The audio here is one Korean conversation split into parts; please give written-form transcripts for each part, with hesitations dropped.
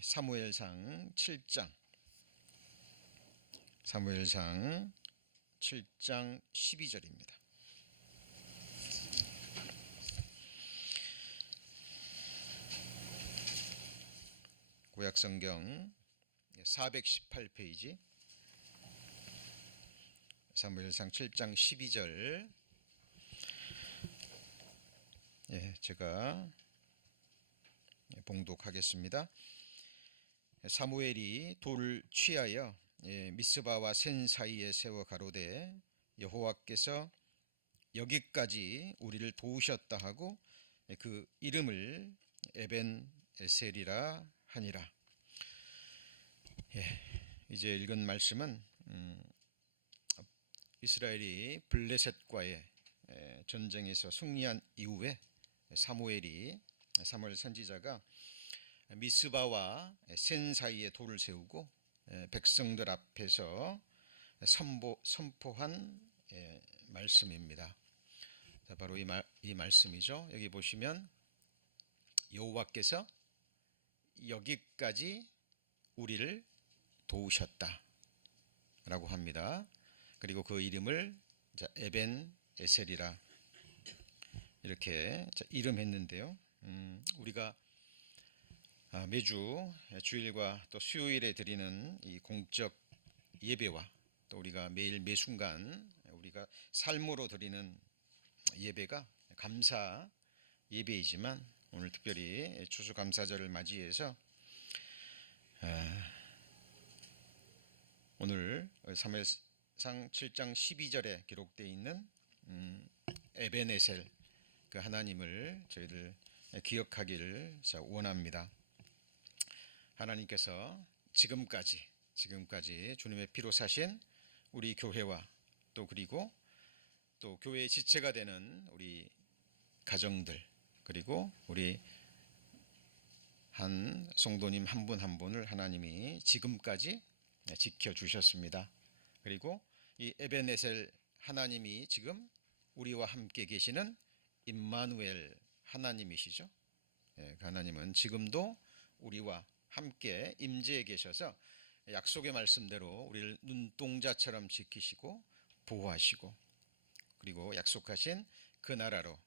사무엘상 7장 12절입니다. 구약성경 418페이지 사무엘상 7장 12절. 제가 봉독하겠습니다. 사무엘이 돌을 취하여 미스바와 센 사이에 세워 가로되 여호와께서 여기까지 우리를 도우셨다 하고 그 이름을 에벤 에셀이라 하니라. 이제 읽은 말씀은 이스라엘이 블레셋과의 전쟁에서 승리한 이후에 사무엘 선지자가 미스바와 센 사이에 돌을 세우고 백성들 앞에서 선포한 말씀입니다. 바로 이 말씀이죠. 여기 보시면 여호와께서 여기까지 우리를 도우셨다 라고 합니다. 그리고 그 이름을 에벤 에셀이라 이렇게 이름했는데요. 우리가 매주 주일과 또 수요일에 드리는 이 공적 예배와 또 우리가 매일 매순간 우리가 삶으로 드리는 예배가 감사 예배이지만 오늘 특별히 추수감사절을 맞이해서 오늘 사무엘상 7장 12절에 기록되어 있는 에벤에셀 그 하나님을 저희들 기억하기를 원합니다. 하나님께서 지금까지 주님의 피로 사신 우리 교회와 또 그리고 또 교회의 지체가 되는 우리 가정들 그리고 우리 한 성도님 한 분 한 분을 하나님이 지금까지 지켜주셨습니다. 그리고 이 에벤에셀 하나님이 지금 우리와 함께 계시는 임마누엘 하나님이시죠. 그 하나님은 지금도 우리와 함께 임재해 계셔서 약속의 말씀대로 우리를 눈동자처럼 지키시고 보호하시고 그리고 약속하신 그 나라로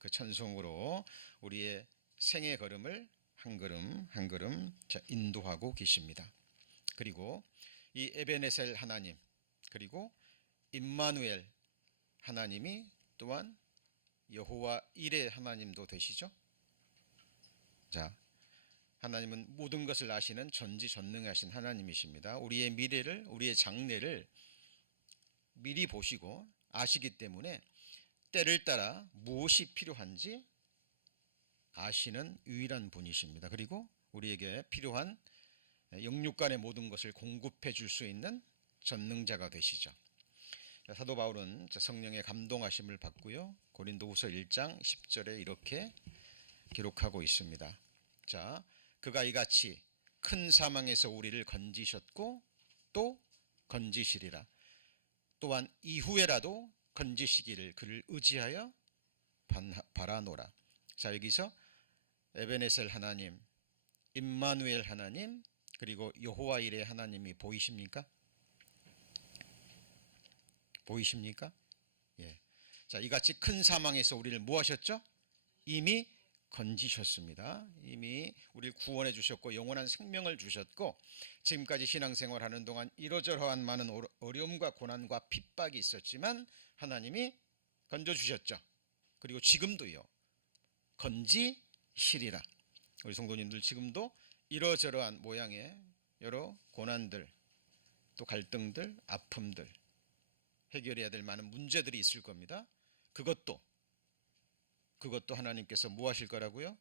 그 천성으로 우리의 생의 걸음을 한 걸음 한 걸음 인도하고 계십니다. 그리고 이 에벤에셀 하나님 그리고 임마누엘 하나님이 또한 여호와 이레 하나님도 되시죠. 하나님은 모든 것을 아시는 전지전능하신 하나님이십니다. 우리의 미래를 우리의 장래를 미리 보시고 아시기 때문에 때를 따라 무엇이 필요한지 아시는 유일한 분이십니다. 그리고 우리에게 필요한 영육간의 모든 것을 공급해 줄 수 있는 전능자가 되시죠. 사도 바울은 성령의 감동하심을 받고요. 고린도후서 1장 10절에 이렇게 기록하고 있습니다. 그가 이같이 큰 사망에서 우리를 건지셨고 또 건지시리라. 또한 이후에라도 건지시기를 그를 의지하여 바라노라. 여기서 에벤에셀 하나님, 임마누엘 하나님, 그리고 여호와 이레 하나님이 보이십니까? 보이십니까? 이같이 큰 사망에서 우리를 뭐 하셨죠? 이미 건지셨습니다. 이미 우리를 구원해 주셨고 영원한 생명을 주셨고 지금까지 신앙생활하는 동안 이러저러한 많은 어려움과 고난과 핍박이 있었지만 하나님이 건져주셨죠. 그리고 지금도요. 건지시리라. 우리 성도님들 지금도 이러저러한 모양의 여러 고난들 또 갈등들 아픔들 해결해야 될 많은 문제들이 있을 겁니다. 그것도 하나님께서 뭐 하실 거라고요?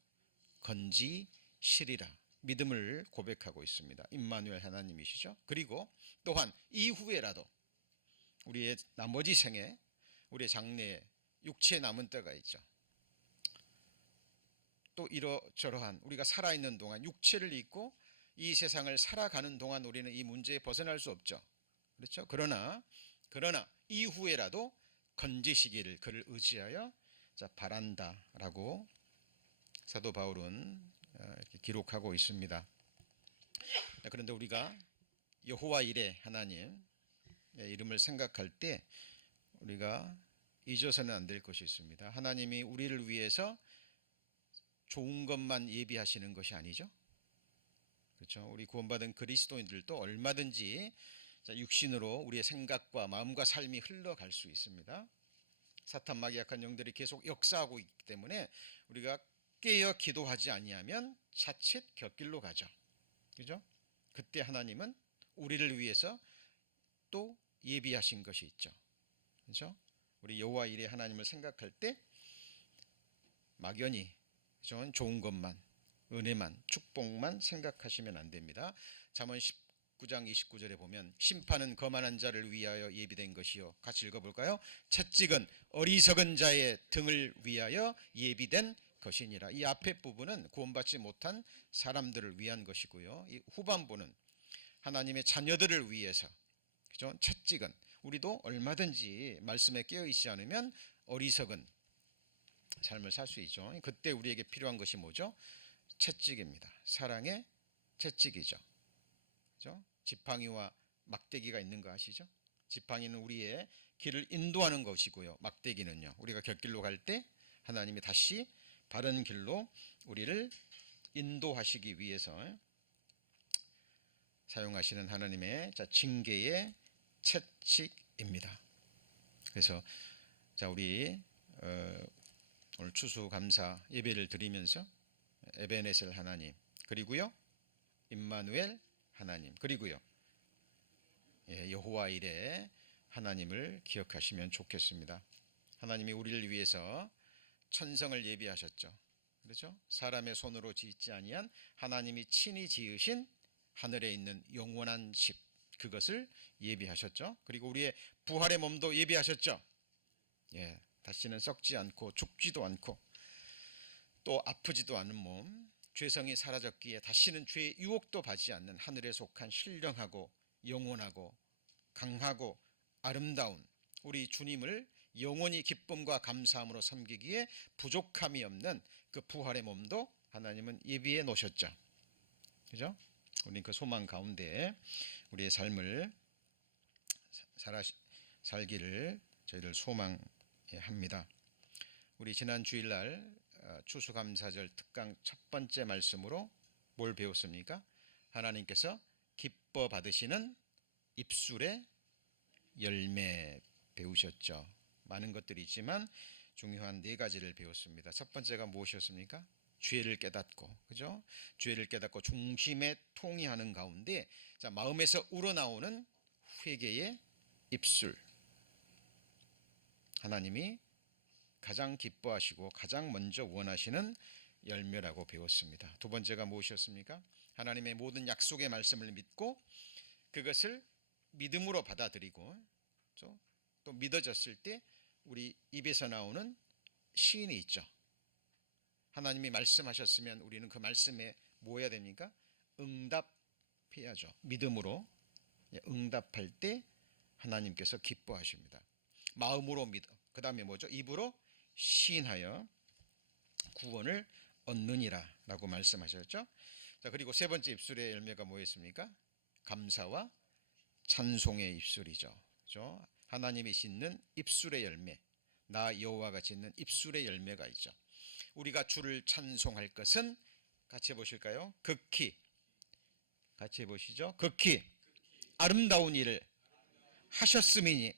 건지시리라. 믿음을 고백하고 있습니다. 임마누엘 하나님이시죠. 그리고 또한 이후에라도 우리의 나머지 생에 우리의 장래에 육체에 남은 때가 있죠. 또 이러저러한 우리가 살아있는 동안 육체를 입고 이 세상을 살아가는 동안 우리는 이 문제에 벗어날 수 없죠. 그렇죠? 그러나 이후에라도 건지시기를 그를 의지하여 바란다라고 사도 바울은 이렇게 기록하고 있습니다. 그런데 우리가 여호와 이레 하나님 이름을 생각할 때 우리가 잊어서는 안 될 것이 있습니다. 하나님이 우리를 위해서 좋은 것만 예비하시는 것이 아니죠. 그렇죠? 우리 구원받은 그리스도인들도 얼마든지 육신으로 우리의 생각과 마음과 삶이 흘러갈 수 있습니다. 사탄 마귀 약한 영들이 계속 역사하고 있기 때문에 우리가 깨어 기도하지 아니하면 자칫 곁길로 가죠. 그죠? 그때 하나님은 우리를 위해서 또 예비하신 것이 있죠. 그죠? 우리 여호와 이레 하나님을 생각할 때 막연히 좋은 것만, 은혜만, 축복만 생각하시면 안 됩니다. 잠언 19장 29절에 보면 심판은 거만한 자를 위하여 예비된 것이요. 같이 읽어볼까요? 채찍은 어리석은 자의 등을 위하여 예비된 것이니라. 이 앞에 부분은 구원받지 못한 사람들을 위한 것이고요. 이 후반부는 하나님의 자녀들을 위해서. 그죠? 채찍은 우리도 얼마든지 말씀에 깨어 있지 않으면 어리석은 삶을 살 수 있죠. 그때 우리에게 필요한 것이 뭐죠? 채찍입니다. 사랑의 채찍이죠. 그죠? 지팡이와 막대기가 있는 거 아시죠? 지팡이는 우리의 길을 인도하는 것이고요. 막대기는요. 우리가 곁길로 갈 때 하나님이 다시 바른 길로 우리를 인도하시기 위해서 사용하시는 하나님의 징계의 채찍입니다. 그래서 우리 오늘 추수감사 예배를 드리면서 에베네셀 하나님, 그리고요 임마누엘 하나님, 그리고요 여호와 이레 하나님을 기억하시면 좋겠습니다. 하나님이 우리를 위해서 천성을 예비하셨죠. 그렇죠? 사람의 손으로 짓지 아니한 하나님이 친히 지으신 하늘에 있는 영원한 집, 그것을 예비하셨죠. 그리고 우리의 부활의 몸도 예비하셨죠. 다시는 썩지 않고 죽지도 않고 또 아프지도 않은 몸, 죄성이 사라졌기에 다시는 죄의 유혹도 받지 않는 하늘에 속한 신령하고 영원하고 강하고 아름다운 우리 주님을 영원히 기쁨과 감사함으로 섬기기에 부족함이 없는 그 부활의 몸도 하나님은 예비해 놓으셨죠. 그죠? 우리는 그 소망 가운데 우리의 삶을 살기를 저희들 소망합니다. 우리 지난 주일날 추수감사절 특강 첫 번째 말씀으로 뭘 배웠습니까? 하나님께서 기뻐 받으시는 입술의 열매 배우셨죠. 많은 것들이 있지만 중요한 네 가지를 배웠습니다. 첫 번째가 무엇이었습니까? 죄를 깨닫고, 그죠? 죄를 깨닫고 중심에 통이하는 가운데 마음에서 우러나오는 회개의 입술, 하나님이 가장 기뻐하시고 가장 먼저 원하시는 열매라고 배웠습니다. 두 번째가 무엇이었습니까? 하나님의 모든 약속의 말씀을 믿고 그것을 믿음으로 받아들이고 또 믿어졌을 때 우리 입에서 나오는 시인이 있죠. 하나님이 말씀하셨으면 우리는 그 말씀에 뭐 해야 됩니까? 응답해야죠. 믿음으로 응답할 때 하나님께서 기뻐하십니다. 마음으로 믿어. 그 다음에 뭐죠? 입으로 시인하여 구원을 얻느니라 라고 말씀하셨죠. 그리고 세 번째 입술의 열매가 뭐였습니까? 감사와 찬송의 입술이죠. 그렇죠? 하나님이 짓는 입술의 열매, 나 여호와가 짓는 입술의 열매가 있죠. 우리가 주를 찬송할 것은 같이 해보실까요? 극히, 같이 해보시죠. 극히 아름다운 일을 하셨음이니.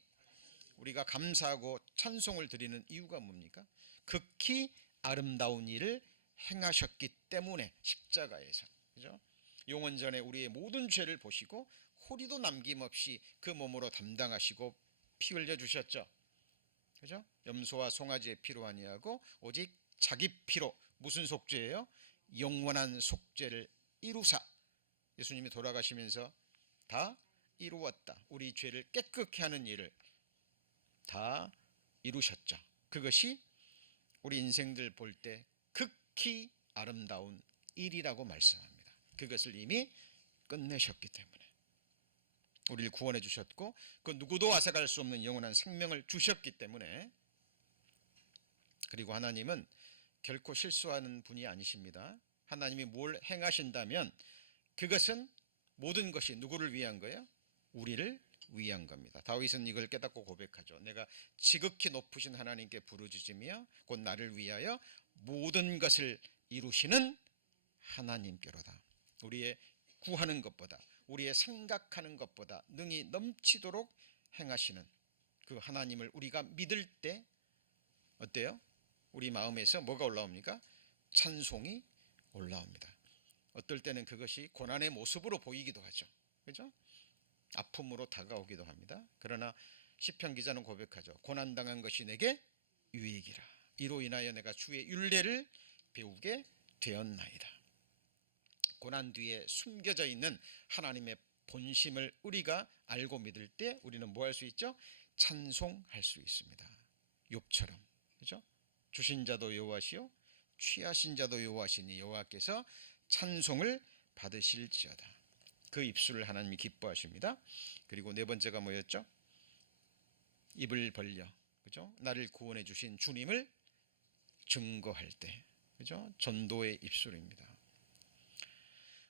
우리가 감사하고 찬송을 드리는 이유가 뭡니까? 극히 아름다운 일을 행하셨기 때문에 십자가에서, 그죠? 용원전에 우리의 모든 죄를 보시고 호리도 남김없이 그 몸으로 담당하시고 피 흘려 주셨죠. 그죠? 염소와 송아지의 피로 아니하고 오직 자기 피로 무슨 속죄예요? 영원한 속죄를 이루사. 예수님이 돌아가시면서 다 이루었다. 우리 죄를 깨끗게 하는 일을 다 이루셨죠. 그것이 우리 인생들 볼 때 극히 아름다운 일이라고 말씀합니다. 그것을 이미 끝내셨기 때문에 우리를 구원해 주셨고 그 누구도 앗아갈 수 없는 영원한 생명을 주셨기 때문에. 그리고 하나님은 결코 실수하는 분이 아니십니다. 하나님이 뭘 행하신다면 그것은 모든 것이 누구를 위한 거예요? 우리를 위한 겁니다. 다윗은 이걸 깨닫고 고백하죠. 내가 지극히 높으신 하나님께 부르짖으며 곧 나를 위하여 모든 것을 이루시는 하나님께로다. 우리의 구하는 것보다, 우리의 생각하는 것보다 능히 넘치도록 행하시는 그 하나님을 우리가 믿을 때 어때요? 우리 마음에서 뭐가 올라옵니까? 찬송이 올라옵니다. 어떨 때는 그것이 고난의 모습으로 보이기도 하죠. 그죠? 아픔으로 다가오기도 합니다. 그러나 시편 기자는 고백하죠. 고난당한 것이 내게 유익이라. 이로 인하여 내가 주의 율례를 배우게 되었나이다. 고난 뒤에 숨겨져 있는 하나님의 본심을 우리가 알고 믿을 때 우리는 뭐 할 수 있죠? 찬송할 수 있습니다. 욥처럼. 그죠? 주신 자도 여호와시요 취하신 자도 여호와시니 여호와께서 찬송을 받으실지어다. 그 입술을 하나님이 기뻐하십니다. 그리고 네 번째가 뭐였죠? 입을 벌려, 그죠? 나를 구원해 주신 주님을 증거할 때, 그죠? 전도의 입술입니다.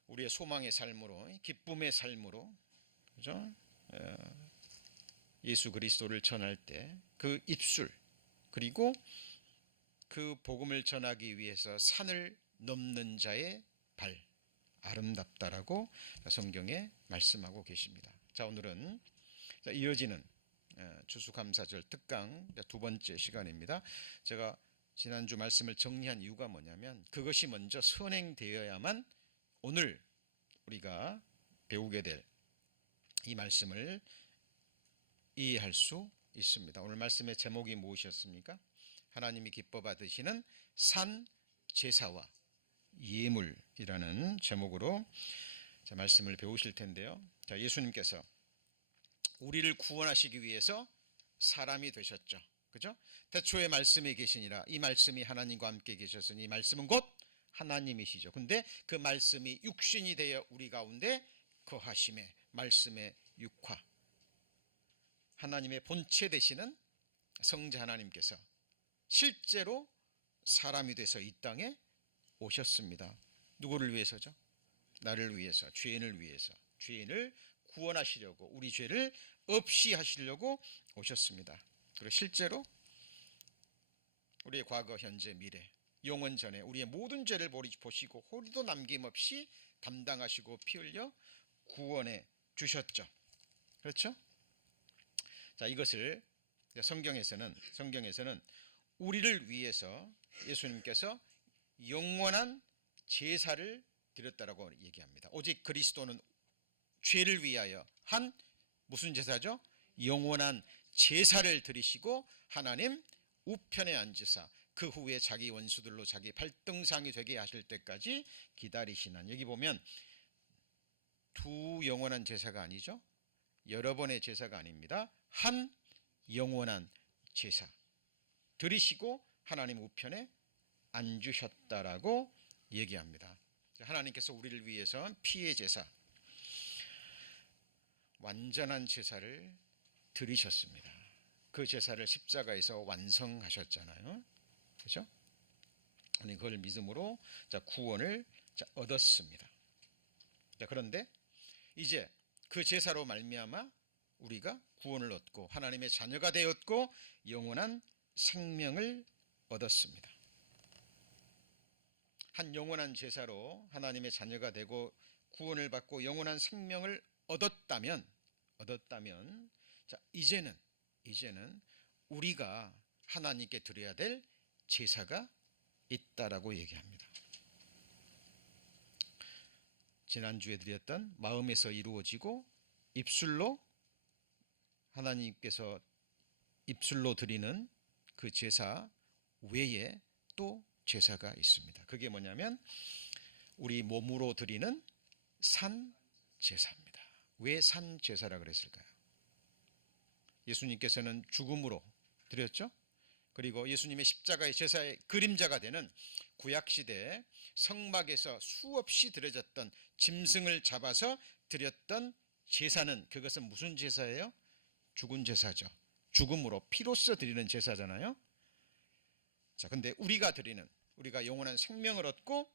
우리의 소망의 삶으로, 기쁨의 삶으로, 그죠? 예수 그리스도를 전할 때 그 입술, 그리고 그 복음을 전하기 위해서 산을 넘는 자의 발, 아름답다라고 성경에 말씀하고 계십니다. 자, 오늘은 이어지는 추수감사절 특강 두 번째 시간입니다. 제가 지난주 말씀을 정리한 이유가 뭐냐면 그것이 먼저 선행되어야만 오늘 우리가 배우게 될 이 말씀을 이해할 수 있습니다. 오늘 말씀의 제목이 무엇이었습니까? 하나님이 기뻐 받으시는 산 제사와 예물이라는 제목으로 말씀을 배우실 텐데요. 자, 예수님께서 우리를 구원하시기 위해서 사람이 되셨죠. 그죠? 태초에 말씀이 계시니라. 이 말씀이 하나님과 함께 계셨으니 이 말씀은 곧 하나님이시죠. 근데 그 말씀이 육신이 되어 우리 가운데 거하심에 말씀의 육화, 하나님의 본체 되시는 성자 하나님께서 실제로 사람이 돼서 이 땅에 오셨습니다. 누구를 위해서죠? 나를 위해서, 죄인을 위해서, 죄인을 구원하시려고, 우리 죄를 없이 하시려고 오셨습니다. 그리고 실제로 우리의 과거, 현재, 미래, 영원 전에 우리의 모든 죄를 보시고 호리도 남김없이 담당하시고 피 흘려 구원해 주셨죠. 그렇죠? 자, 이것을 성경에서는 우리를 위해서 예수님께서 영원한 제사를 드렸다라고 얘기합니다. 오직 그리스도는 죄를 위하여 한 무슨 제사죠? 영원한 제사를 드리시고 하나님 우편에 앉으사 그 후에 자기 원수들로 자기 발등상이 되게 하실 때까지 기다리시는. 여기 보면 두 영원한 제사가 아니죠. 여러 번의 제사가 아닙니다. 한 영원한 제사 드리시고 하나님 우편에 앉으셨다라고 얘기합니다. 하나님께서 우리를 위해서 피의 제사, 완전한 제사를 드리셨습니다. 그 제사를 십자가에서 완성하셨잖아요. 그렇죠? 그걸 믿음으로 구원을 얻었습니다. 그런데 이제 그 제사로 말미암아 우리가 구원을 얻고 하나님의 자녀가 되었고 영원한 생명을 얻었습니다. 한 영원한 제사로 하나님의 자녀가 되고 구원을 받고 영원한 생명을 얻었다면 자, 이제는 우리가 하나님께 드려야 될 제사가 있다라고 얘기합니다. 지난주에 드렸던 마음에서 이루어지고 입술로 하나님께서 입술로 드리는 그 제사 외에 또 제사가 있습니다. 그게 뭐냐면 우리 몸으로 드리는 산 제사입니다. 왜 산 제사라 그랬을까요? 예수님께서는 죽음으로 드렸죠. 그리고 예수님의 십자가의 제사의 그림자가 되는 구약시대에 성막에서 수없이 드려졌던 짐승을 잡아서 드렸던 제사는 그것은 무슨 제사예요? 죽은 제사죠. 죽음으로 피로써 드리는 제사잖아요. 자, 근데 우리가 영원한 생명을 얻고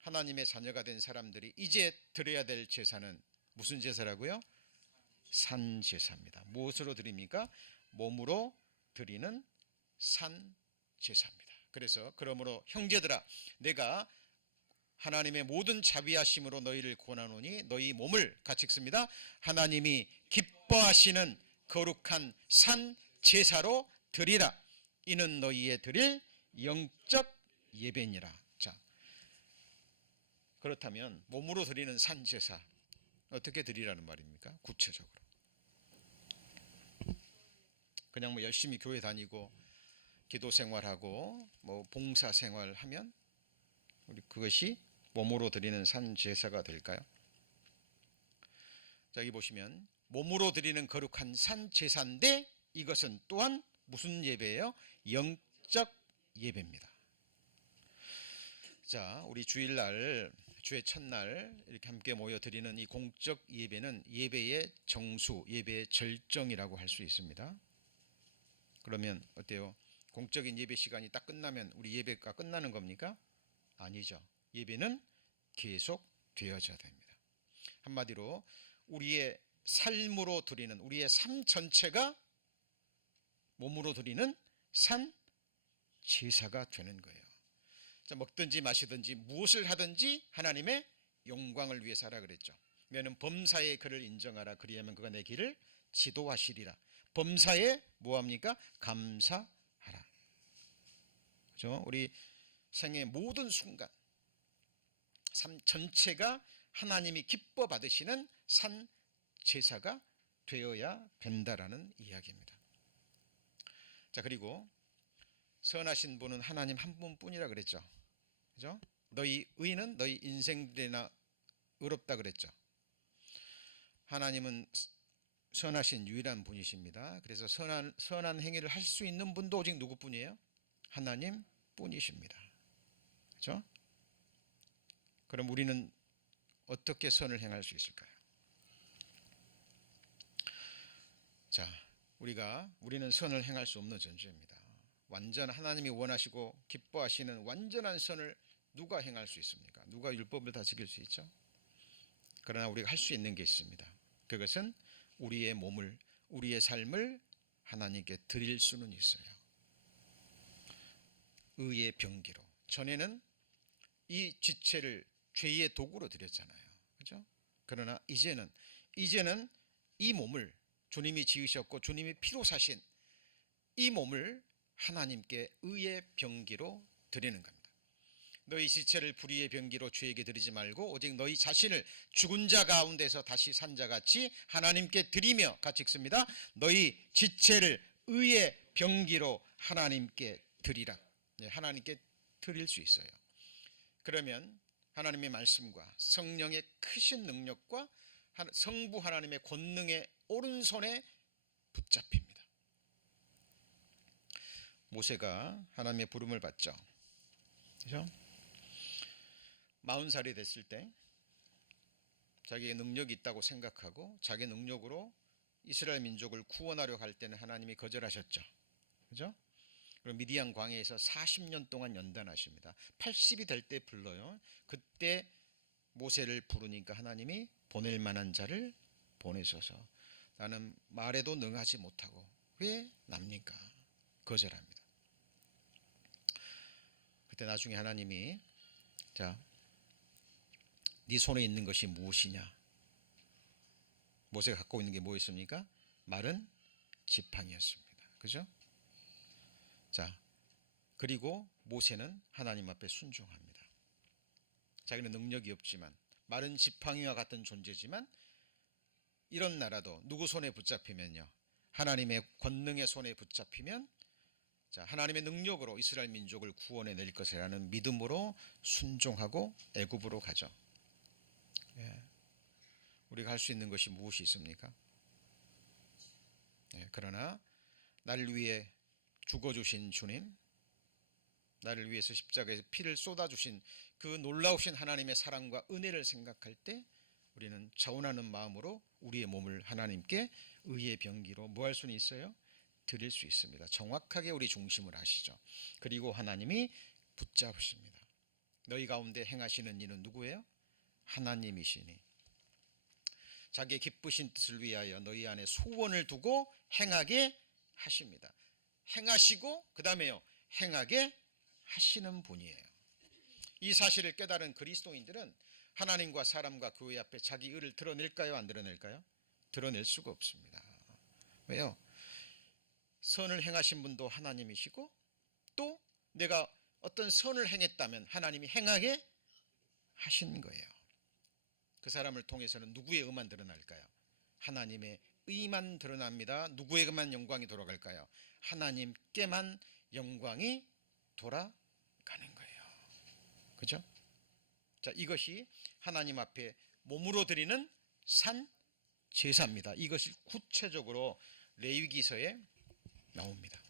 하나님의 자녀가 된 사람들이 이제 드려야 될 제사는 무슨 제사라고요? 산 제사입니다. 무엇으로 드립니까? 몸으로 드리는 산 제사입니다. 그래서 그러므로 형제들아, 내가 하나님의 모든 자비하심으로 너희를 권하노니 너희 몸을, 같이 읽습니다. 하나님이 기뻐하시는 거룩한 산 제사로 드리라. 이는 너희의 드릴 영적 예배니라. 자, 그렇다면 몸으로 드리는 산 제사 어떻게 드리라는 말입니까? 구체적으로 그냥 뭐 열심히 교회 다니고 기도 생활하고 뭐 봉사 생활하면 우리 그것이 몸으로 드리는 산 제사가 될까요? 자, 여기 보시면 몸으로 드리는 거룩한 산 제사인데 이것은 또한 무슨 예배예요? 영적 예배입니다. 자, 우리 주일날, 주의 첫날 이렇게 함께 모여 드리는 이 공적 예배는 예배의 정수, 예배의 절정이라고 할 수 있습니다. 그러면 어때요? 공적인 예배 시간이 딱 끝나면 우리 예배가 끝나는 겁니까? 아니죠. 예배는 계속 되어져야 됩니다. 한마디로 우리의 삶으로 드리는, 우리의 삶 전체가 몸으로 드리는 산 제사가 되는 거예요. 자, 먹든지 마시든지 무엇을 하든지 하나님의 영광을 위해 살아 그랬죠. 왜냐하면 범사에 그를 인정하라. 그리하면 그가 내 길을 지도하시리라. 범사에 뭐합니까? 감사하라. 그렇죠? 우리 생의 모든 순간, 삶 전체가 하나님이 기뻐 받으시는 산 제사가 되어야 된다라는 이야기입니다. 자, 그리고 선하신 분은 하나님 한 분뿐이라 그랬죠. 그죠? 너희 의는 너희 인생들이나 의롭다 그랬죠. 하나님은 선하신 유일한 분이십니다. 그래서 선한 행위를 할 수 있는 분도 오직 누구뿐이에요? 하나님 뿐이십니다. 그렇죠? 그럼 우리는 어떻게 선을 행할 수 있을까요? 자, 우리는 선을 행할 수 없는 존재입니다. 완전 하나님이 원하시고 기뻐하시는 완전한 선을 누가 행할 수 있습니까? 누가 율법을 다 지킬 수 있죠? 그러나 우리가 할 수 있는 게 있습니다. 그것은 우리의 몸을, 우리의 삶을 하나님께 드릴 수는 있어요. 의의 병기로. 전에는 이 지체를 죄의 도구로 드렸잖아요. 그죠? 그러나 이제는 이 몸을 주님이 지으셨고 주님이 피로 사신 이 몸을 하나님께 의의 병기로 드리는 겁니다. 너희 지체를 불의의 병기로 주에게 드리지 말고 오직 너희 자신을 죽은 자 가운데서 다시 산 자같이 하나님께 드리며, 같이 읽습니다. 너희 지체를 의의 병기로 하나님께 드리라. 하나님께 드릴 수 있어요. 그러면 하나님의 말씀과 성령의 크신 능력과 성부 하나님의 권능의 오른손에 붙잡힙니다. 모세가 하나님의 부름을 받죠. 그렇죠? 40살이 됐을 때 자기의 능력이 있다고 생각하고 자기 능력으로 이스라엘 민족을 구원하려 할 때는 하나님이 거절하셨죠. 그죠? 그럼 미디안 광야에서 40년 동안 연단하십니다. 80이 될 때 불러요. 그때 모세를 부르니까 하나님이 보낼 만한 자를 보내셔서 나는 말에도 능하지 못하고 왜 납니까? 거절합니다. 그때 나중에 하나님이 자, 네 손에 있는 것이 무엇이냐? 모세가 갖고 있는 게 뭐였습니까? 마른 지팡이였습니다. 그죠? 자, 그리고 모세는 하나님 앞에 순종합니다. 자기는 능력이 없지만 마른 지팡이와 같은 존재지만 이런 나라도 누구 손에 붙잡히면요, 하나님의 권능의 손에 붙잡히면 자, 하나님의 능력으로 이스라엘 민족을 구원해 낼 것이라는 믿음으로 순종하고 애굽으로 가죠. 예. 우리가 할 수 있는 것이 무엇이 있습니까? 예. 그러나 나를 위해 죽어주신 주님, 나를 위해서 십자가에서 피를 쏟아주신 그 놀라우신 하나님의 사랑과 은혜를 생각할 때 우리는 자원하는 마음으로 우리의 몸을 하나님께 의의 병기로 뭐 할 수는 있어요? 드릴 수 있습니다. 정확하게 우리 중심을 아시죠. 그리고 하나님이 붙잡으십니다. 너희 가운데 행하시는 이는 누구예요? 하나님이시니 자기의 기쁘신 뜻을 위하여 너희 안에 소원을 두고 행하게 하십니다. 행하시고 그 다음에요, 행하게 하시는 분이에요. 이 사실을 깨달은 그리스도인들은 하나님과 사람과 교회 앞에 자기 의를 드러낼까요? 안 드러낼까요? 드러낼 수가 없습니다. 왜요? 선을 행하신 분도 하나님이시고 또 내가 어떤 선을 행했다면 하나님이 행하게 하신 거예요. 그 사람을 통해서는 누구의 의만 드러날까요? 하나님의 의만 드러납니다. 누구에게만 영광이 돌아갈까요? 하나님께만 영광이 돌아가는 거예요. 그죠? 자, 이것이 하나님 앞에 몸으로 드리는 산 제사입니다. 이것이 구체적으로 레위기서에 나옵니다.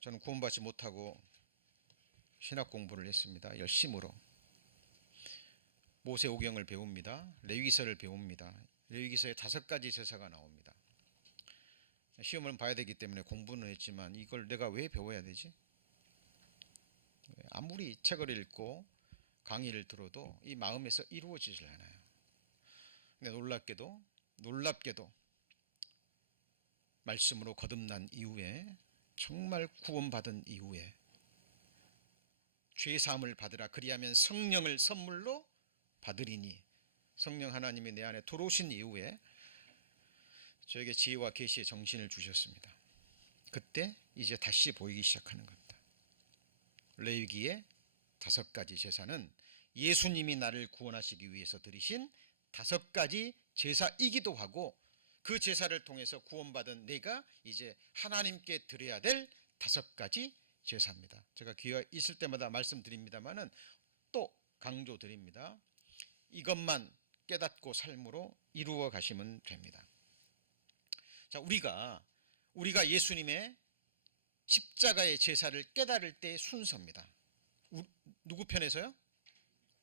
저는 구원받지 못하고 신학 공부를 했습니다. 열심으로 모세오경을 배웁니다. 레위기서를 배웁니다. 레위기서에 5가지 제사가 나옵니다. 시험을 봐야 되기 때문에 공부는 했지만 이걸 내가 왜 배워야 되지? 아무리 책을 읽고 강의를 들어도 이 마음에서 이루어지질 않아요. 근데 놀랍게도 말씀으로 거듭난 이후에, 정말 구원받은 이후에 죄사함을 받으라 그리하면 성령을 선물로 받으리니, 성령 하나님이 내 안에 들어오신 이후에 저에게 지혜와 계시의 정신을 주셨습니다. 그때 이제 다시 보이기 시작하는 겁니다. 레위기의 5가지 제사는 예수님이 나를 구원하시기 위해서 드리신 5가지 제사이기도 하고, 그 제사를 통해서 구원받은 내가 이제 하나님께 드려야 될 5가지 제사입니다. 제가 기회가 있을 때마다 말씀드립니다만은 또 강조드립니다. 이것만 깨닫고 삶으로 이루어 가시면 됩니다. 자, 우리가 예수님의 십자가의 제사를 깨달을 때의 순서입니다. 누구 편에서요?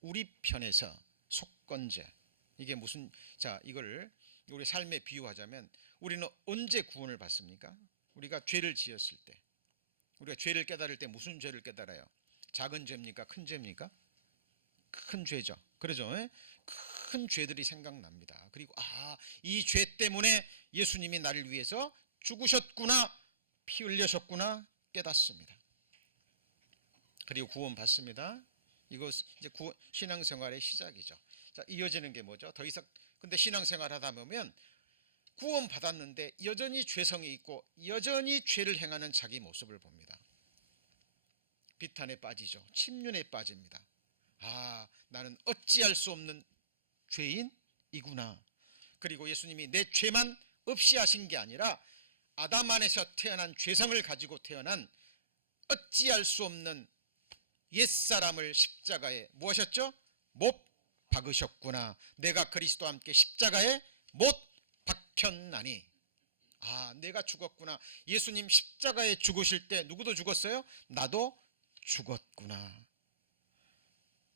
우리 편에서. 속건제. 이게 무슨, 자, 이걸 우리 삶에 비유하자면 우리는 언제 구원을 받습니까? 우리가 죄를 지었을 때, 우리가 죄를 깨달을 때 무슨 죄를 깨달아요? 작은 죄입니까? 큰 죄입니까? 큰 죄죠. 그러죠? 큰 죄들이 생각납니다. 그리고 이 죄 때문에 예수님이 나를 위해서 죽으셨구나, 피 흘려셨구나 깨닫습니다. 그리고 구원 받습니다. 이거 이제 신앙생활의 시작이죠. 자, 이어지는 게 뭐죠? 더 이상 근데 신앙생활 하다 보면 구원 받았는데 여전히 죄성이 있고 여전히 죄를 행하는 자기 모습을 봅니다. 비탄에 빠지죠. 침륜에 빠집니다. 나는 어찌할 수 없는 죄인이구나. 그리고 예수님이 내 죄만 없이 하신 게 아니라 아담 안에서 태어난 죄성을 가지고 태어난 어찌할 수 없는 옛사람을 십자가에 뭐 하셨죠? 못 박으셨구나. 내가 그리스도와 함께 십자가에 못 박혔나니. 내가 죽었구나. 예수님 십자가에 죽으실 때 누구도 죽었어요? 나도 죽었구나.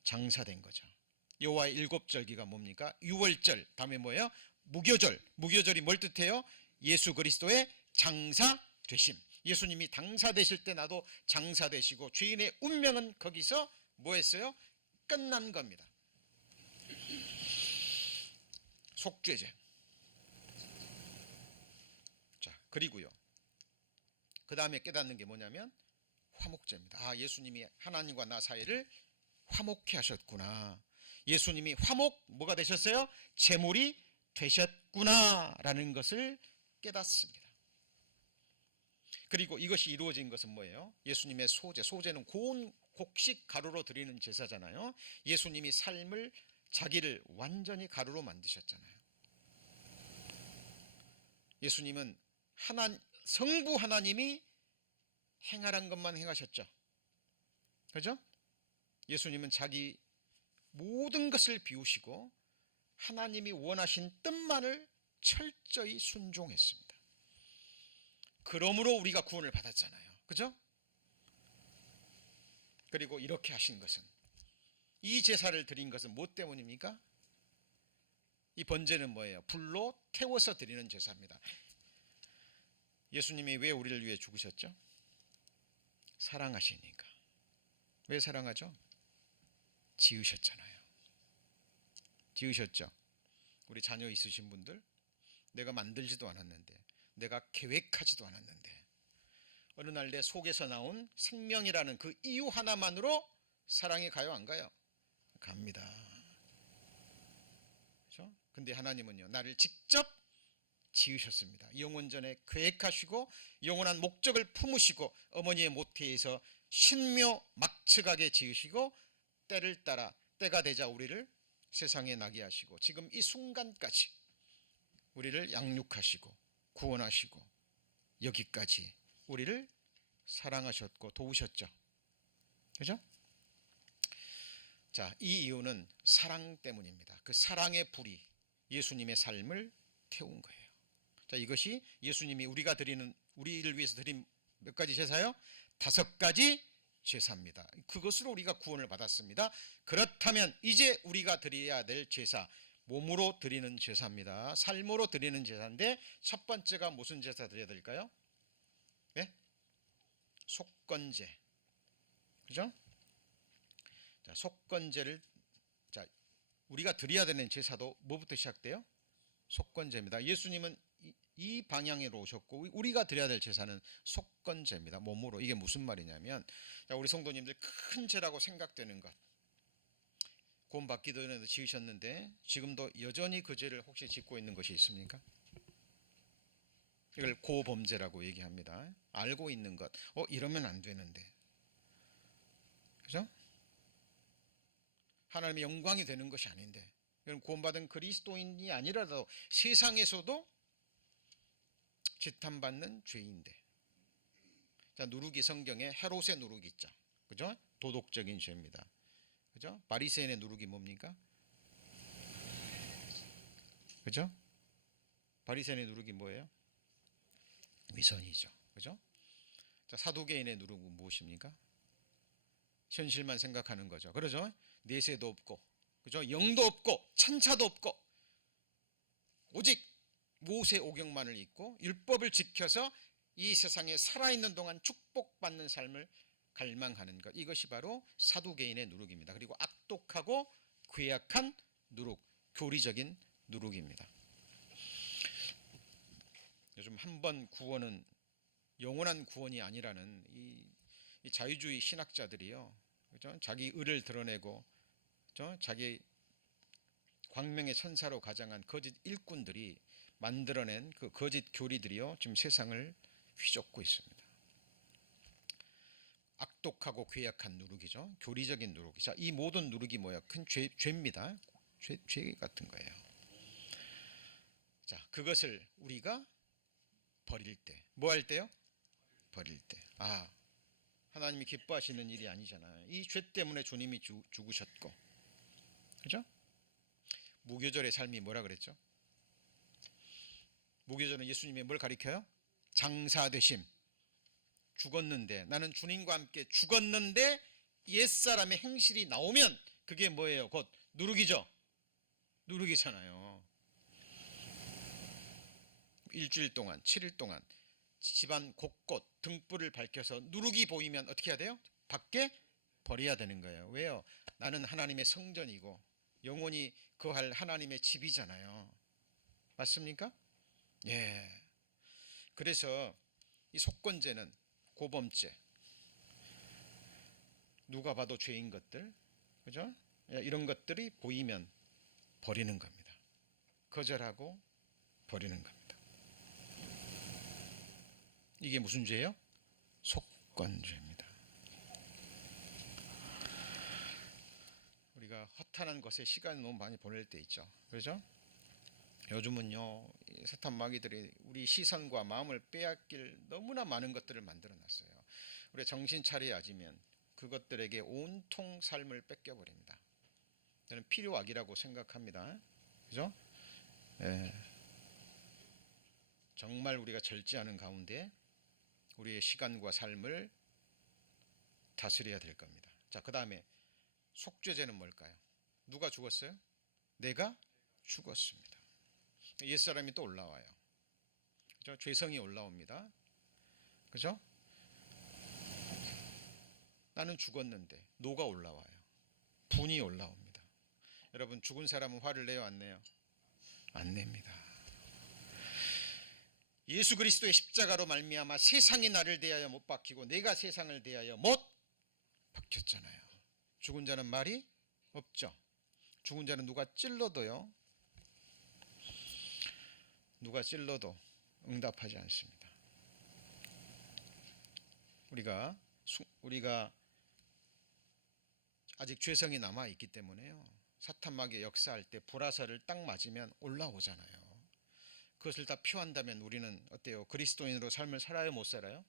장사된 거죠. 여호와의 7절기가 뭡니까? 유월절, 다음에 뭐예요? 무교절. 무교절이 뭘 뜻해요? 예수 그리스도의 장사되심. 예수님이 장사되실 때 나도 장사되시고 죄인의 운명은 거기서 뭐 했어요? 끝난 겁니다. 속죄제. 자, 그리고요, 그 다음에 깨닫는 게 뭐냐면 화목제입니다. 예수님이 하나님과 나 사이를 화목케 하셨구나. 예수님이 뭐가 되셨어요? 제물이 되셨구나라는 것을 깨닫습니다. 그리고 이것이 이루어진 것은 뭐예요? 예수님의 소제는 고운 곡식 가루로 드리는 제사잖아요. 예수님이 자기를 완전히 가루로 만드셨잖아요. 예수님은 성부 하나님이 행하란 것만 행하셨죠. 그죠? 예수님은 자기 모든 것을 비우시고 하나님이 원하신 뜻만을 철저히 순종했습니다. 그러므로 우리가 구원을 받았잖아요. 그죠? 그리고 이렇게 하신 것은, 이 제사를 드린 것은 뭐 때문입니까? 이 번제는 뭐예요? 불로 태워서 드리는 제사입니다. 예수님이 왜 우리를 위해 죽으셨죠? 사랑하시니까. 왜 사랑하죠? 지으셨잖아요. 지으셨죠. 우리 자녀 있으신 분들, 내가 만들지도 않았는데, 내가 계획하지도 않았는데, 어느 날 내 속에서 나온 생명이라는 그 이유 하나만으로 사랑이 가요, 안 가요? 갑니다. 그렇죠? 근데 하나님은요, 나를 직접 지으셨습니다. 영원전에 계획하시고 영원한 목적을 품으시고 어머니의 모태에서 신묘막측하게 지으시고 때를 따라 때가 되자 우리를 세상에 나게 하시고 지금 이 순간까지 우리를 양육하시고 구원하시고 여기까지 우리를 사랑하셨고 도우셨죠. 그죠? 자, 이 이유는 사랑 때문입니다. 그 사랑의 불이 예수님의 삶을 태운 거예요. 자, 이것이 예수님이 우리를 위해서 드린 몇 가지 제사요? 5가지 제사입니다. 그것으로 우리가 구원을 받았습니다. 그렇다면 이제 우리가 드려야 될 제사, 몸으로 드리는 제사입니다. 삶으로 드리는 제사인데 첫 번째가 무슨 제사 드려야 될까요? 네? 속건제. 그죠? 자, 속건제를 우리가 드려야 되는 제사도 뭐부터 시작돼요? 속건제입니다. 예수님은 이 방향으로 오셨고 우리가 드려야 될 제사는 속건제입니다. 몸으로. 이게 무슨 말이냐면 우리 성도님들 큰 죄라고 생각되는 것 구원받기도 전에 지으셨는데 지금도 여전히 그 죄를 혹시 짓고 있는 것이 있습니까? 이걸 고범죄라고 얘기합니다. 알고 있는 것. 이러면 안 되는데. 그죠? 하나님의 영광이 되는 것이 아닌데. 이건 구원받은 그리스도인이 아니라도 세상에서도 지탄받는 죄인데. 자, 누룩이 성경에 헤롯의 누룩이 있죠. 그죠? 도덕적인 죄입니다. 그죠? 바리새인의 누룩이 뭡니까? 그죠? 바리새인의 누룩이 뭐예요? 위선이죠. 그죠? 자, 사두개인의 누룩은 무엇입니까? 현실만 생각하는 거죠. 그러죠? 내세도 없고, 그죠? 영도 없고, 찬차도 없고, 오직 모세 오경만을 잊고 율법을 지켜서 이 세상에 살아있는 동안 축복받는 삶을 갈망하는 것. 이것이 바로 사두개인의 누룩입니다. 그리고 악독하고 괴악한 누룩, 교리적인 누룩입니다. 요즘 한 번 구원은 영원한 구원이 아니라는 이 자유주의 신학자들이요, 그죠? 자기 의를 드러내고, 그죠? 자기 광명의 천사로 가장한 거짓 일꾼들이 만들어낸 그 거짓 교리들이요, 지금 세상을 휘젓고 있습니다. 악독하고 괴악한 누룩이죠. 교리적인 누룩. 자, 이 모든 누룩이 뭐야? 큰 죄입니다. 죄 같은 거예요. 자, 그것을 우리가 버릴 때, 뭐 할 때요? 버릴 때. 하나님이 기뻐하시는 일이 아니잖아요. 이 죄 때문에 주님이 죽으셨고, 그죠? 무교절의 삶이 뭐라 그랬죠? 무교절은 예수님이 뭘 가리켜요? 장사되심. 죽었는데, 나는 주님과 함께 죽었는데 옛사람의 행실이 나오면 그게 뭐예요? 곧 누룩이죠. 누룩이잖아요. 일주일 동안, 7일 동안 집안 곳곳 등불을 밝혀서 누룩이 보이면 어떻게 해야 돼요? 밖에 버려야 되는 거예요. 왜요? 나는 하나님의 성전이고 영원히 거할 하나님의 집이잖아요. 맞습니까? 예. 그래서 이 속건제는 고범죄, 누가 봐도 죄인 것들, 그죠? 이런 것들이 보이면 버리는 겁니다. 거절하고 버리는 겁니다. 이게 무슨 죄예요? 속건죄입니다. 우리가 허탄한 것에 시간을 너무 많이 보낼 때 있죠. 그렇죠? 요즘은요, 사탄 마귀들이 우리 시선과 마음을 빼앗길 너무나 많은 것들을 만들어 놨어요. 우리 정신 차려야지면 그것들에게 온통 삶을 뺏겨버립니다. 저는 필요악이라고 생각합니다. 그죠? 예. 정말 우리가 절제하는 가운데 우리의 시간과 삶을 다스려야 될 겁니다. 자, 그 다음에 속죄제는 뭘까요? 누가 죽었어요? 내가 죽었습니다. 옛사람이 또 올라와요. 그죠? 죄성이 올라옵니다. 그죠? 나는 죽었는데 노가 올라와요. 분이 올라옵니다. 여러분, 죽은 사람은 화를 내요, 안 내요? 안 냅니다. 예수 그리스도의 십자가로 말미암아 세상이 나를 대하여 못 박히고 내가 세상을 대하여 못 박혔잖아요. 죽은 자는 말이 없죠. 죽은 자는 누가 찔러도요, 누가 찔러도 응답하지 않습니다. 우리가 아직 죄성이 남아 있기 때문에요, 사탄 마귀의 역사할 때 불화살을 딱 맞으면 올라오잖아요. 그것을 다 표한다면 우리는 어때요? 그리스도인으로 삶을 살아요, 못 살아요?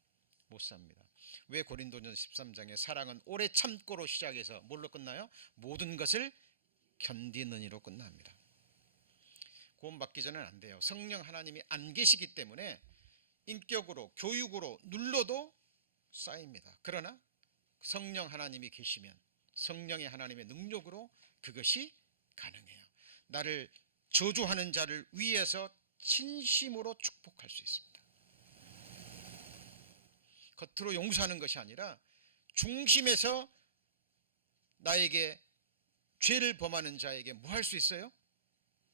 못 삽니다. 왜 고린도전서 13장에 사랑은 오래 참고로 시작해서 뭘로 끝나요? 모든 것을 견디는이로 끝납니다. 구원받기 전에는 안 돼요. 성령 하나님이 안 계시기 때문에 인격으로, 교육으로 눌러도 쌓입니다. 그러나 성령 하나님이 계시면 성령의 하나님의 능력으로 그것이 가능해요. 나를 저주하는 자를 위해서 진심으로 축복할 수 있습니다. 겉으로 용서하는 것이 아니라 중심에서 나에게 죄를 범하는 자에게 뭐 할 수 있어요?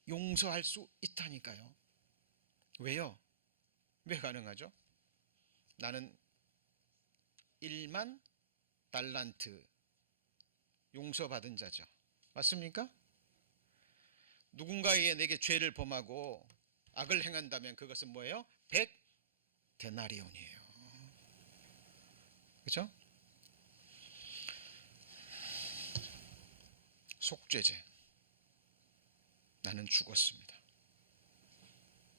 용서할 수 있다니까요. 왜요? 왜 가능하죠? 나는 1만 달란트 용서받은 자죠. 맞습니까? 누군가에게 내게 죄를 범하고 악을 행한다면 그것은 뭐예요? 100 데나리온이에요. 그렇죠? 속죄제. 나는 죽었습니다.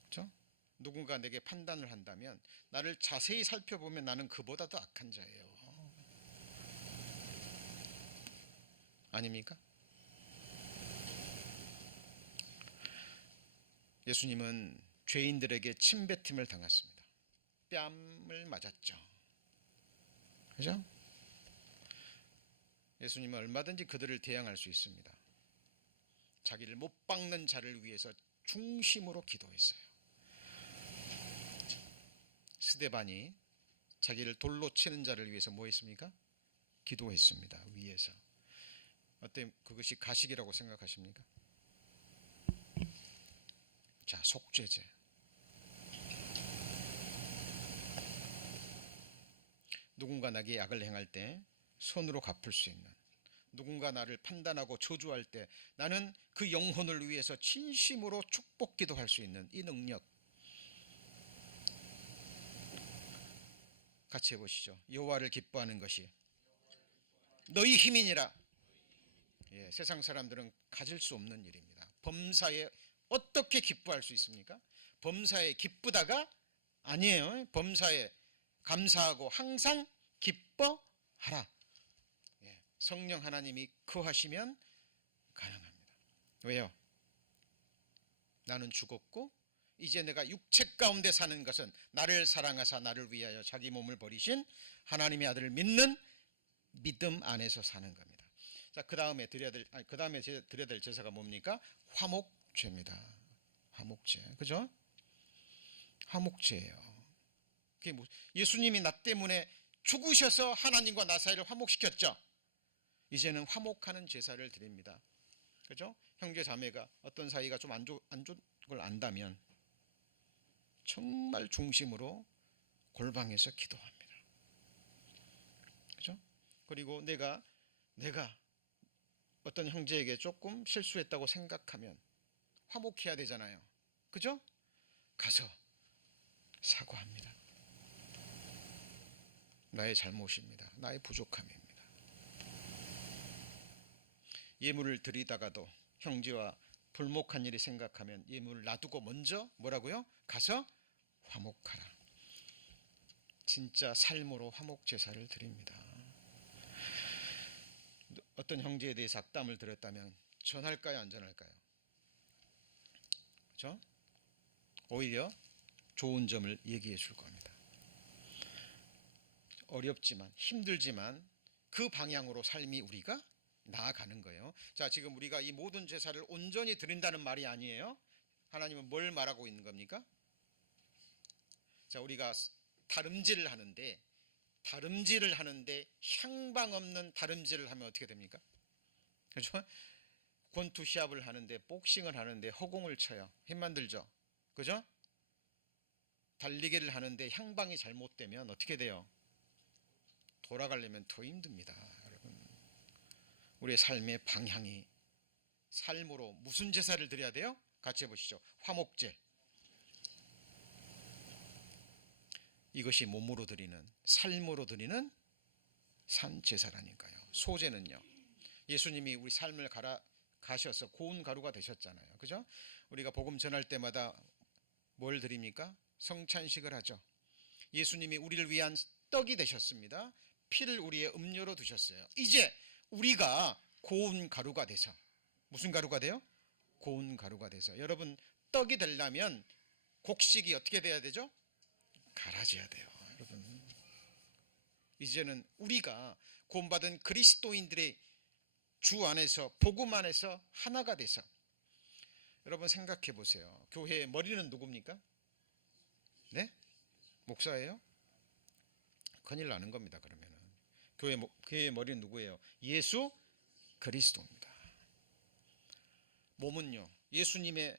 그렇죠? 누군가 내게 판단을 한다면 나를 자세히 살펴보면 나는 그보다 더 악한 자예요. 아닙니까? 예수님은 죄인들에게 침뱉음을 당했습니다. 뺨을 맞았죠. 그죠? 예수님은 얼마든지 그들을 대항할 수 있습니다. 자기를 못 박는 자를 위해서 중심으로 기도했어요. 스데반이 자기를 돌로 치는 자를 위해서 뭐 했습니까? 기도했습니다. 위에서. 어때, 그것이 가식이라고 생각하십니까? 자, 속죄제. 누군가 나에게 악을 행할 때 손으로 갚을 수 있는, 누군가 나를 판단하고 저주할 때 나는 그 영혼을 위해서 진심으로 축복 기도할 수 있는 이 능력, 같이 해보시죠. 여호와를 기뻐하는 것이 너희 힘이니라. 예, 세상 사람들은 가질 수 없는 일입니다. 범사에 어떻게 기뻐할 수 있습니까? 범사에 기쁘다가 아니에요. 범사에 감사하고 항상 기뻐하라. 예, 성령 하나님이 거하시면 가능합니다. 왜요? 나는 죽었고 이제 내가 육체 가운데 사는 것은 나를 사랑하사 나를 위하여 자기 몸을 버리신 하나님의 아들을 믿는 믿음 안에서 사는 겁니다. 자, 그다음에 드려야 될 제사가 뭡니까? 화목제입니다. 화목제. 그죠? 화목제예요. 그게 뭐, 예수님이 나 때문에 죽으셔서 하나님과 나 사이를 화목시켰죠. 이제는 화목하는 제사를 드립니다. 그죠? 형제 자매가 어떤 사이가 좀 안 좋은 걸 안다면 정말 중심으로 골방에서 기도합니다. 그죠? 그리고 내가 어떤 형제에게 조금 실수했다고 생각하면 화목해야 되잖아요. 그죠? 가서 사과합니다. 나의 잘못입니다. 나의 부족함입니다. 예물을 드리다가도 형제와 불목한 일이 생각하면 예물을 놔두고 먼저 뭐라고요? 가서 화목하라. 진짜 삶으로 화목 제사를 드립니다. 어떤 형제에 대해서 악담을 들었다면 전할까요, 안 전할까요? 그렇죠? 오히려 좋은 점을 얘기해 줄 겁니다. 어렵지만 힘들지만 그 방향으로 삶이 우리가 나아가는 거예요. 자, 지금 우리가 이 모든 제사를 온전히 드린다는 말이 아니에요. 하나님은 뭘 말하고 있는 겁니까? 자, 우리가 다름질을 하는데 다름질을 하는데 향방 없는 다름질을 하면 어떻게 됩니까? 그렇죠? 권투 시합을 하는데, 복싱을 하는데 허공을 쳐요. 힘만 들죠. 그죠? 달리기를 하는데 향방이 잘못되면 어떻게 돼요? 돌아가려면 더 힘듭니다. 여러분, 우리의 삶의 방향이, 삶으로 무슨 제사를 드려야 돼요? 같이 해보시죠. 화목제. 이것이 몸으로 드리는, 삶으로 드리는 산제사라니까요. 소제는요, 예수님이 우리 삶을 가셔서 고운 가루가 되셨잖아요. 그죠? 우리가 복음 전할 때마다 뭘 드립니까? 성찬식을 하죠. 예수님이 우리를 위한 떡이 되셨습니다. 피를 우리의 음료로 두셨어요. 이제 우리가 고운 가루가 돼서, 무슨 가루가 돼요? 고운 가루가 돼서, 여러분, 떡이 되려면 곡식이 어떻게 돼야 되죠? 갈아져야 돼요. 여러분, 이제는 우리가 구원받은 그리스도인들의 주 안에서, 복음 안에서 하나가 돼서, 여러분 생각해 보세요. 교회의 머리는 누굽니까? 네? 목사예요? 큰일 나는 겁니다. 그러면은 교회의 머리는 누구예요? 예수 그리스도입니다. 몸은요, 예수님의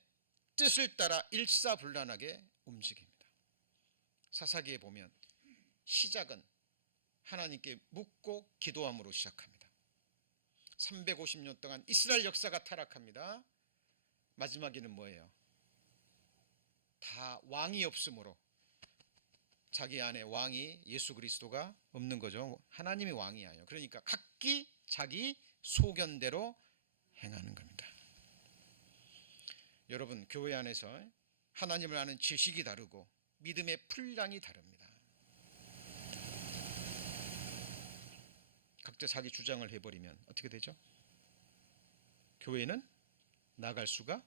뜻을 따라 일사불란하게 움직입니다. 사사기에 보면 시작은 하나님께 묻고 기도함으로 시작합니다. 350년 동안 이스라엘 역사가 타락합니다. 마지막에는 뭐예요? 다 왕이 없으므로, 자기 안에 왕이 예수 그리스도가 없는 거죠. 하나님이 왕이에요. 그러니까 각기 자기 소견대로 행하는 겁니다. 여러분, 교회 안에서 하나님을 아는 지식이 다르고 믿음의 분량이 다릅니다. 각자 자기 주장을 해버리면 어떻게 되죠? 교회는 나갈 수가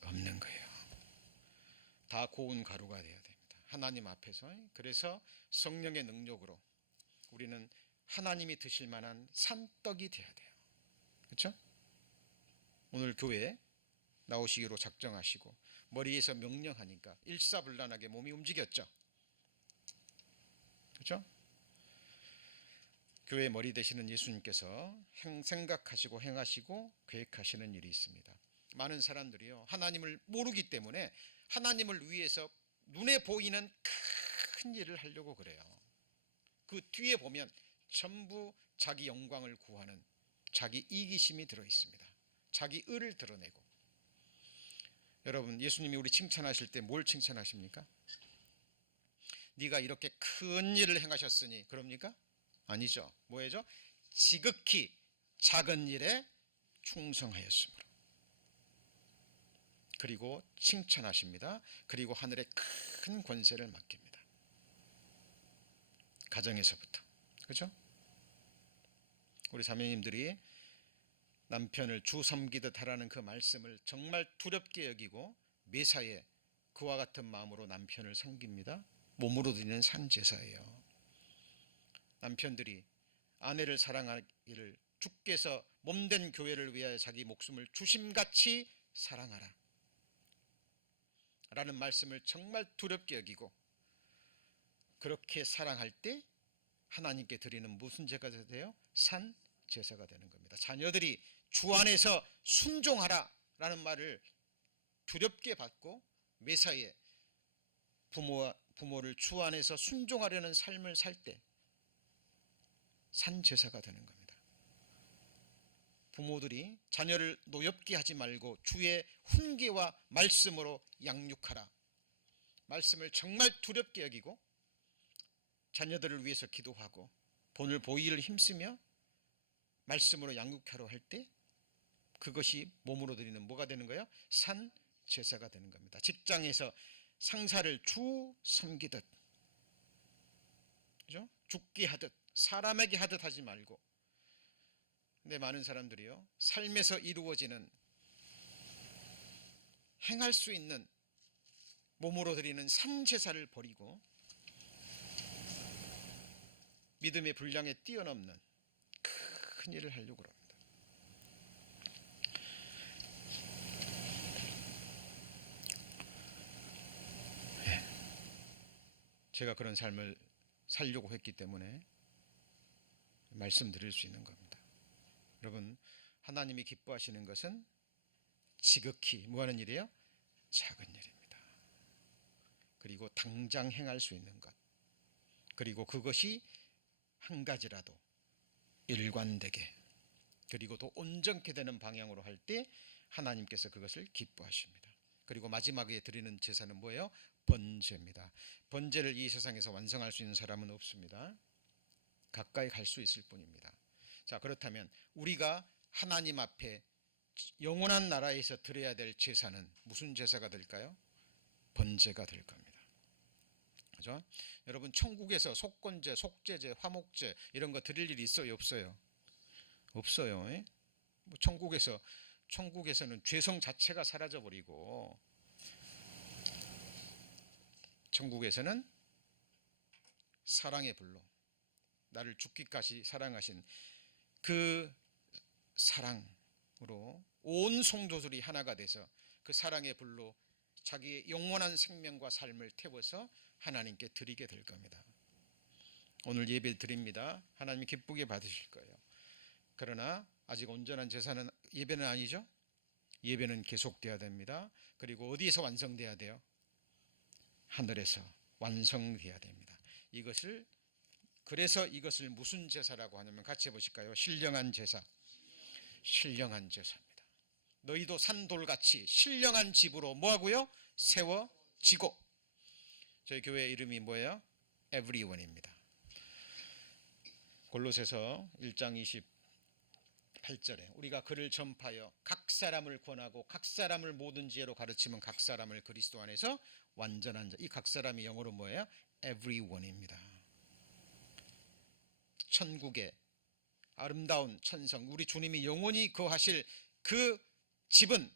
없는 거예요. 다 고운 가루가 되어야 됩니다. 하나님 앞에서. 그래서 성령의 능력으로 우리는 하나님이 드실 만한 산떡이 되어야 돼요. 그렇죠? 오늘 교회에 나오시기로 작정하시고 머리에서 명령하니까 일사불란하게 몸이 움직였죠. 그렇죠? 교회 머리 되시는 예수님께서 생각하시고 행하시고 계획하시는 일이 있습니다. 많은 사람들이요, 하나님을 모르기 때문에 하나님을 위해서 눈에 보이는 큰 일을 하려고 그래요. 그 뒤에 보면 전부 자기 영광을 구하는 자기 이기심이 들어있습니다. 자기 의를 드러내고. 여러분, 예수님이 우리 칭찬하실 때 뭘 칭찬하십니까? 네가 이렇게 큰 일을 행하셨으니 그럽니까? 아니죠. 뭐예요? 지극히 작은 일에 충성하였으므로. 그리고 칭찬하십니다. 그리고 하늘의 큰 권세를 맡깁니다. 가정에서부터. 그렇죠? 우리 자매님들이 남편을 주 섬기듯 하라는 그 말씀을 정말 두렵게 여기고 매사에 그와 같은 마음으로 남편을 섬깁니다. 몸으로 드리는 산제사예요. 남편들이 아내를 사랑하기를 주께서 몸된 교회를 위하여 자기 목숨을 주심같이 사랑하라 라는 말씀을 정말 두렵게 여기고 그렇게 사랑할 때 하나님께 드리는 무슨 제사가 돼요? 산제사가 되는 겁니다. 자녀들이 주 안에서 순종하라 라는 말을 두렵게 받고 매사에 부모를 주 안에서 순종하려는 삶을 살 때 산제사가 되는 겁니다. 부모들이 자녀를 노엽게 하지 말고 주의 훈계와 말씀으로 양육하라. 말씀을 정말 두렵게 여기고 자녀들을 위해서 기도하고 본을 보이를 힘쓰며 말씀으로 양육하려 할 때 그것이 몸으로 드리는 뭐가 되는 거예요? 산제사가 되는 겁니다. 직장에서 상사를 주 섬기듯, 그죠? 죽게 하듯, 사람에게 하듯 하지 말고. 근데 많은 사람들이요, 삶에서 이루어지는 행할 수 있는 몸으로 드리는 산제사를 버리고 믿음의 분량에 뛰어넘는 큰 일을 하려고 합니다. 제가 그런 삶을 살려고 했기 때문에 말씀드릴 수 있는 겁니다. 여러분, 하나님이 기뻐하시는 것은 지극히 뭐하는 일이에요? 작은 일입니다. 그리고 당장 행할 수 있는 것, 그리고 그것이 한 가지라도 일관되게, 그리고 더 온전케 되는 방향으로 할 때 하나님께서 그것을 기뻐하십니다. 그리고 마지막에 드리는 제사는 뭐예요? 번제입니다. 번제를 이 세상에서 완성할 수 있는 사람은 없습니다. 가까이 갈 수 있을 뿐입니다. 자, 그렇다면 우리가 하나님 앞에 영원한 나라에서 드려야 될 제사는 무슨 제사가 될까요? 번제가 될 겁니다. 그죠? 여러분, 천국에서 속건제, 속죄제, 화목제 이런 거 드릴 일이 있어요, 없어요? 없어요. 뭐 천국에서는 죄성 자체가 사라져 버리고, 천국에서는 사랑의 불로 나를 죽기까지 사랑하신 그 사랑으로 온 성도들이 하나가 돼서 그 사랑의 불로 자기의 영원한 생명과 삶을 태워서 하나님께 드리게 될 겁니다. 오늘 예배 드립니다. 하나님이 기쁘게 받으실 거예요. 그러나 아직 온전한 제사는, 예배는 아니죠. 예배는 계속돼야 됩니다. 그리고 어디에서 완성돼야 돼요? 하늘에서 완성돼야 됩니다. 그래서 이것을 무슨 제사라고 하냐면 같이 해보실까요? 신령한 제사. 신령한 제사입니다. 너희도 산돌같이 신령한 집으로 뭐하고요? 세워지고. 저희 교회 이름이 뭐예요? Everyone입니다. 골로새서 1장 28절에 우리가 그를 전파하여 각 사람을 권하고 각 사람을 모든 지혜로 가르치면 각 사람을 그리스도 안에서 완전한 자. 이 각 사람이 영어로 뭐예요? Everyone입니다. 천국의 아름다운 천성, 우리 주님이 영원히 거하실 그 집은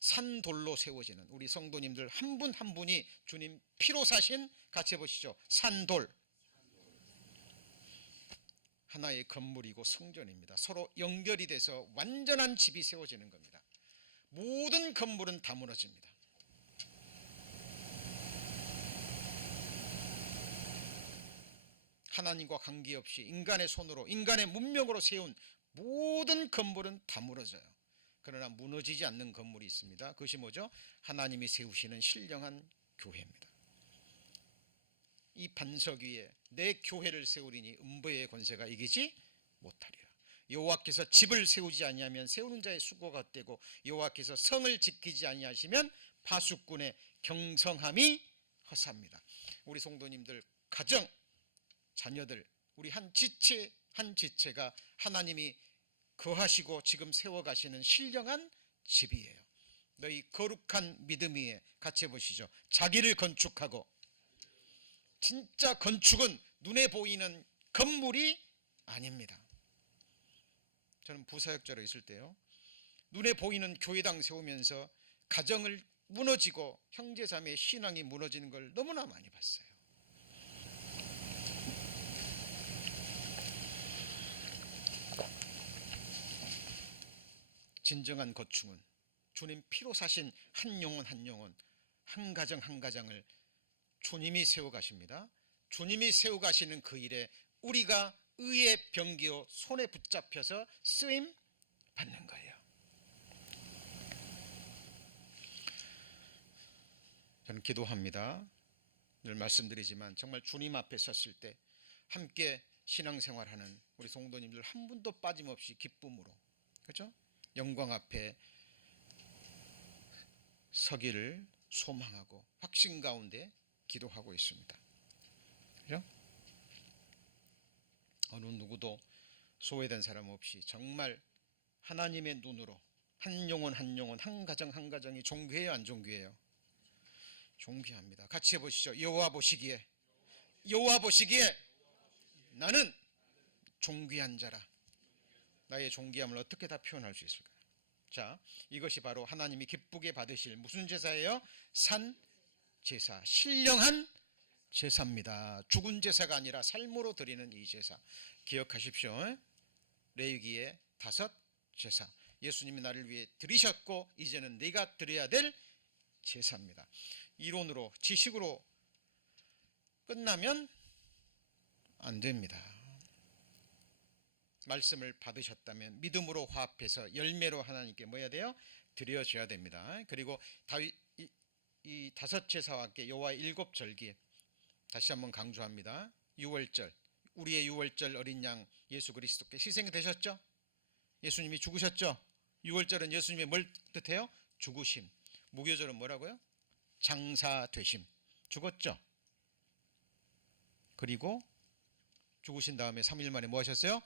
산돌로 세워지는 우리 성도님들 한 분 한 분이 주님 피로 사신, 같이 해보시죠, 산돌, 하나의 건물이고 성전입니다. 서로 연결이 돼서 완전한 집이 세워지는 겁니다. 모든 건물은 다 무너집니다. 하나님과 관계없이 인간의 손으로, 인간의 문명으로 세운 모든 건물은 다 무너져요. 그러나 무너지지 않는 건물이 있습니다. 그것이 뭐죠? 하나님이 세우시는 신령한 교회입니다. 이 반석 위에 내 교회를 세우리니 음부의 권세가 이기지 못하리라. 여호와께서 집을 세우지 아니하면 세우는 자의 수고가 헛되고 여호와께서 성을 지키지 아니하시면 파수꾼의 경성함이 허사합니다. 우리 성도님들 가정, 자녀들, 우리 한 지체 한 지체가 하나님이 거하시고 지금 세워가시는 신령한 집이에요. 너희 거룩한 믿음 위에, 같이 해보시죠, 자기를 건축하고. 진짜 건축은 눈에 보이는 건물이 아닙니다. 저는 부사역자로 있을 때요, 눈에 보이는 교회당 세우면서 가정을 무너지고 형제자매의 신앙이 무너지는 걸 너무나 많이 봤어요. 진정한 건축은 주님 피로 사신 한 영혼 한 영혼, 한 가정 한 가정을 주님이 세워가십니다. 주님이 세워가시는 그 일에 우리가 의의 병기로 손에 붙잡혀서 쓰임 받는 거예요. 저는 기도합니다. 늘 말씀드리지만 정말 주님 앞에 섰을 때 함께 신앙생활하는 우리 성도님들 한 분도 빠짐없이 기쁨으로, 그렇죠? 영광 앞에 서기를 소망하고 확신 가운데 기도하고 있습니다. 그렇죠? 어느 누구도 소외된 사람 없이 정말 하나님의 눈으로 한 영혼 한 영혼, 한 가정 한 가정이 존귀해요, 안 존귀해요? 존귀합니다. 같이 해보시죠. 여호와 보시기에, 여호와 보시기에 나는 존귀한 자라. 나의 존귀함을 어떻게 다 표현할 수 있을까요? 자, 이것이 바로 하나님이 기쁘게 받으실 무슨 제사예요? 산 제사, 신령한 제사입니다. 죽은 제사가 아니라 삶으로 드리는 이 제사, 기억하십시오. 레위기의 5 제사, 예수님이 나를 위해 드리셨고 이제는 네가 드려야 될 제사입니다. 이론으로, 지식으로 끝나면 안 됩니다. 말씀을 받으셨다면 믿음으로 화합해서 열매로 하나님께 뭐 해야 돼요? 드려져야 됩니다. 그리고 다윗 이 다섯 제사와 함께 여호와의 일곱 절기 다시 한번 강조합니다. 유월절, 우리의 유월절 어린 양 예수 그리스도께 희생되셨죠? 예수님이 죽으셨죠? 유월절은 예수님의 뭘 뜻해요? 죽으심. 무교절은 뭐라고요? 장사되심. 죽었죠? 그리고 죽으신 다음에 3일 만에 뭐 하셨어요?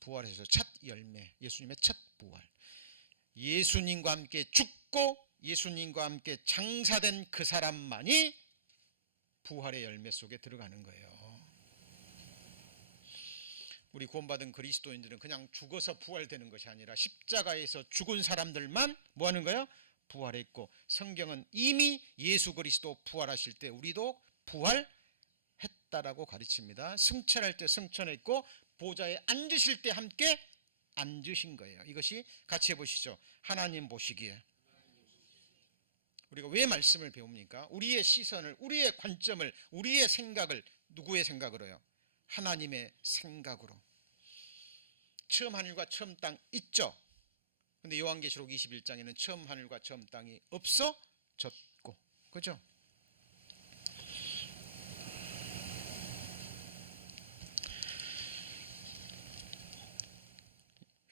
부활하셔서 첫 열매, 예수님의 첫 부활. 예수님과 함께 죽고 예수님과 함께 장사된 그 사람만이 부활의 열매 속에 들어가는 거예요. 우리 구원받은 그리스도인들은 그냥 죽어서 부활되는 것이 아니라 십자가에서 죽은 사람들만 뭐 하는 거예요? 부활했고, 성경은 이미 예수 그리스도 부활하실 때 우리도 부활했다라고 가르칩니다. 승천할 때 승천했고 보좌에 앉으실 때 함께 앉으신 거예요. 이것이 같이 해보시죠. 하나님 보시기에 우리가 왜 말씀을 배웁니까? 우리의 시선을, 우리의 관점을, 우리의 생각을 누구의 생각으로요? 하나님의 생각으로. 처음 하늘과 처음 땅 있죠? 근데 요한계시록 21장에는 처음 하늘과 처음 땅이 없어졌고, 그죠?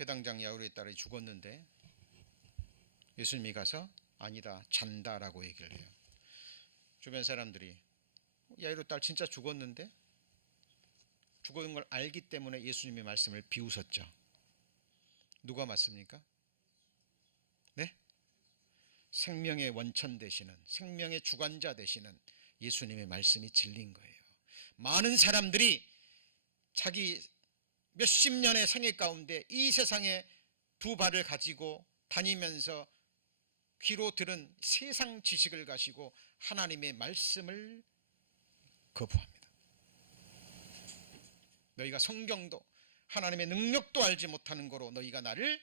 회당장 야이로의 딸이 죽었는데 예수님이 가서 아니다, 잔다라고 얘기를 해요. 주변 사람들이 야이로 딸 진짜 죽었는데, 죽은 걸 알기 때문에 예수님의 말씀을 비웃었죠. 누가 맞습니까? 네? 생명의 원천 되시는, 생명의 주관자 되시는 예수님의 말씀이 진리인 거예요. 많은 사람들이 자기 몇십 년의 생애 가운데 이 세상에 두 발을 가지고 다니면서 귀로 들은 세상 지식을 가지고 하나님의 말씀을 거부합니다. 너희가 성경도 하나님의 능력도 알지 못하는 거로 너희가 나를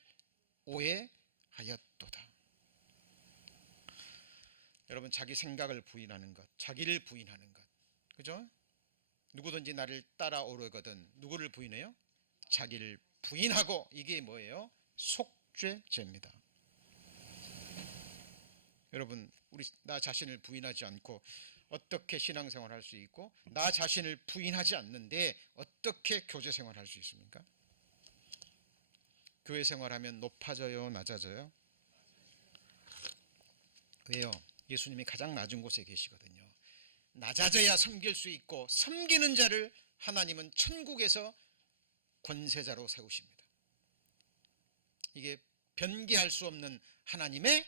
오해하였도다. 여러분, 자기 생각을 부인하는 것, 자기를 부인하는 것, 그죠? 누구든지 나를 따라오려거든 누구를 부인해요? 자기를 부인하고, 이게 뭐예요? 속죄죄입니다. 여러분, 우리 나 자신을 부인하지 않고 어떻게 신앙생활 할 수 있고, 나 자신을 부인하지 않는데 어떻게 교제 생활 할 수 있습니까? 교회 생활하면 높아져요, 낮아져요? 왜요? 예수님이 가장 낮은 곳에 계시거든요. 낮아져야 섬길 수 있고, 섬기는 자를 하나님은 천국에서 권세자로 세우십니다. 이게 변개할 수 없는 하나님의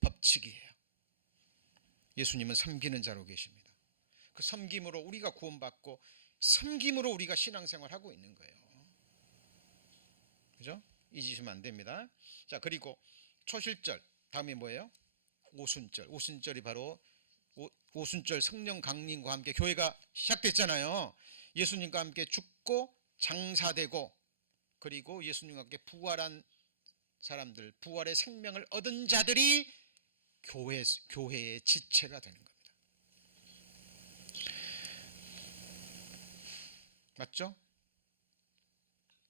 법칙이에요. 예수님은 섬기는 자로 계십니다. 그 섬김으로 우리가 구원받고 섬김으로 우리가 신앙생활하고 있는 거예요. 그죠? 잊으시면 안 됩니다. 자, 그리고 초실절 다음에 뭐예요? 오순절. 오순절이 바로 오순절 성령 강림과 함께 교회가 시작됐잖아요. 예수님과 함께 죽고 장사되고, 그리고 예수님과 함께 부활한 사람들, 부활의 생명을 얻은 자들이 교회의 지체가 되는 겁니다. 맞죠?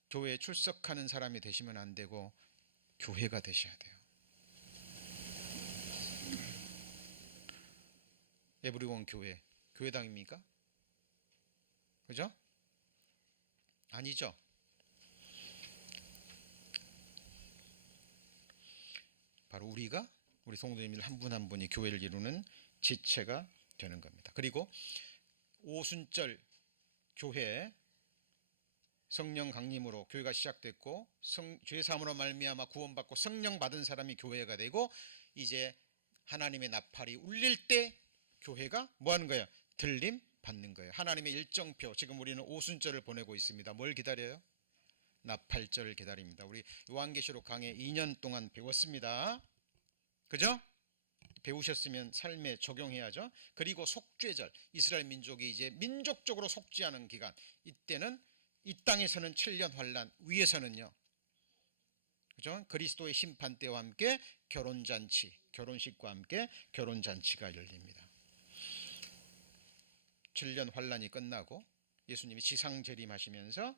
교회에 출석하는 사람이 되시면 안 되고 교회가 되셔야 돼요. 에브리원 교회, 교회당입니까? 그죠? 아니죠. 바로 우리가, 우리 성도님들 한 분 한 분이 교회를 이루는 지체가 되는 겁니다. 그리고 오순절 교회 성령 강림으로 교회가 시작됐고, 죄 사함으로 말미암아 구원받고 성령 받은 사람이 교회가 되고, 이제 하나님의 나팔이 울릴 때 교회가 뭐 하는 거예요? 들림 받는 거예요. 하나님의 일정표, 지금 우리는 오순절을 보내고 있습니다. 뭘 기다려요? 나팔절을 기다립니다. 우리 요한계시록 강의 2년 동안 배웠습니다. 그죠? 배우셨으면 삶에 적용해야죠. 그리고 속죄절, 이스라엘 민족이 이제 민족적으로 속죄하는 기간, 이때는 이 땅에서는 7년 환란, 위에서는요, 그죠? 그리스도의 심판 때와 함께 결혼잔치, 결혼식과 함께 결혼잔치가 열립니다. 7년 환란이 끝나고 예수님이 지상 재림하시면서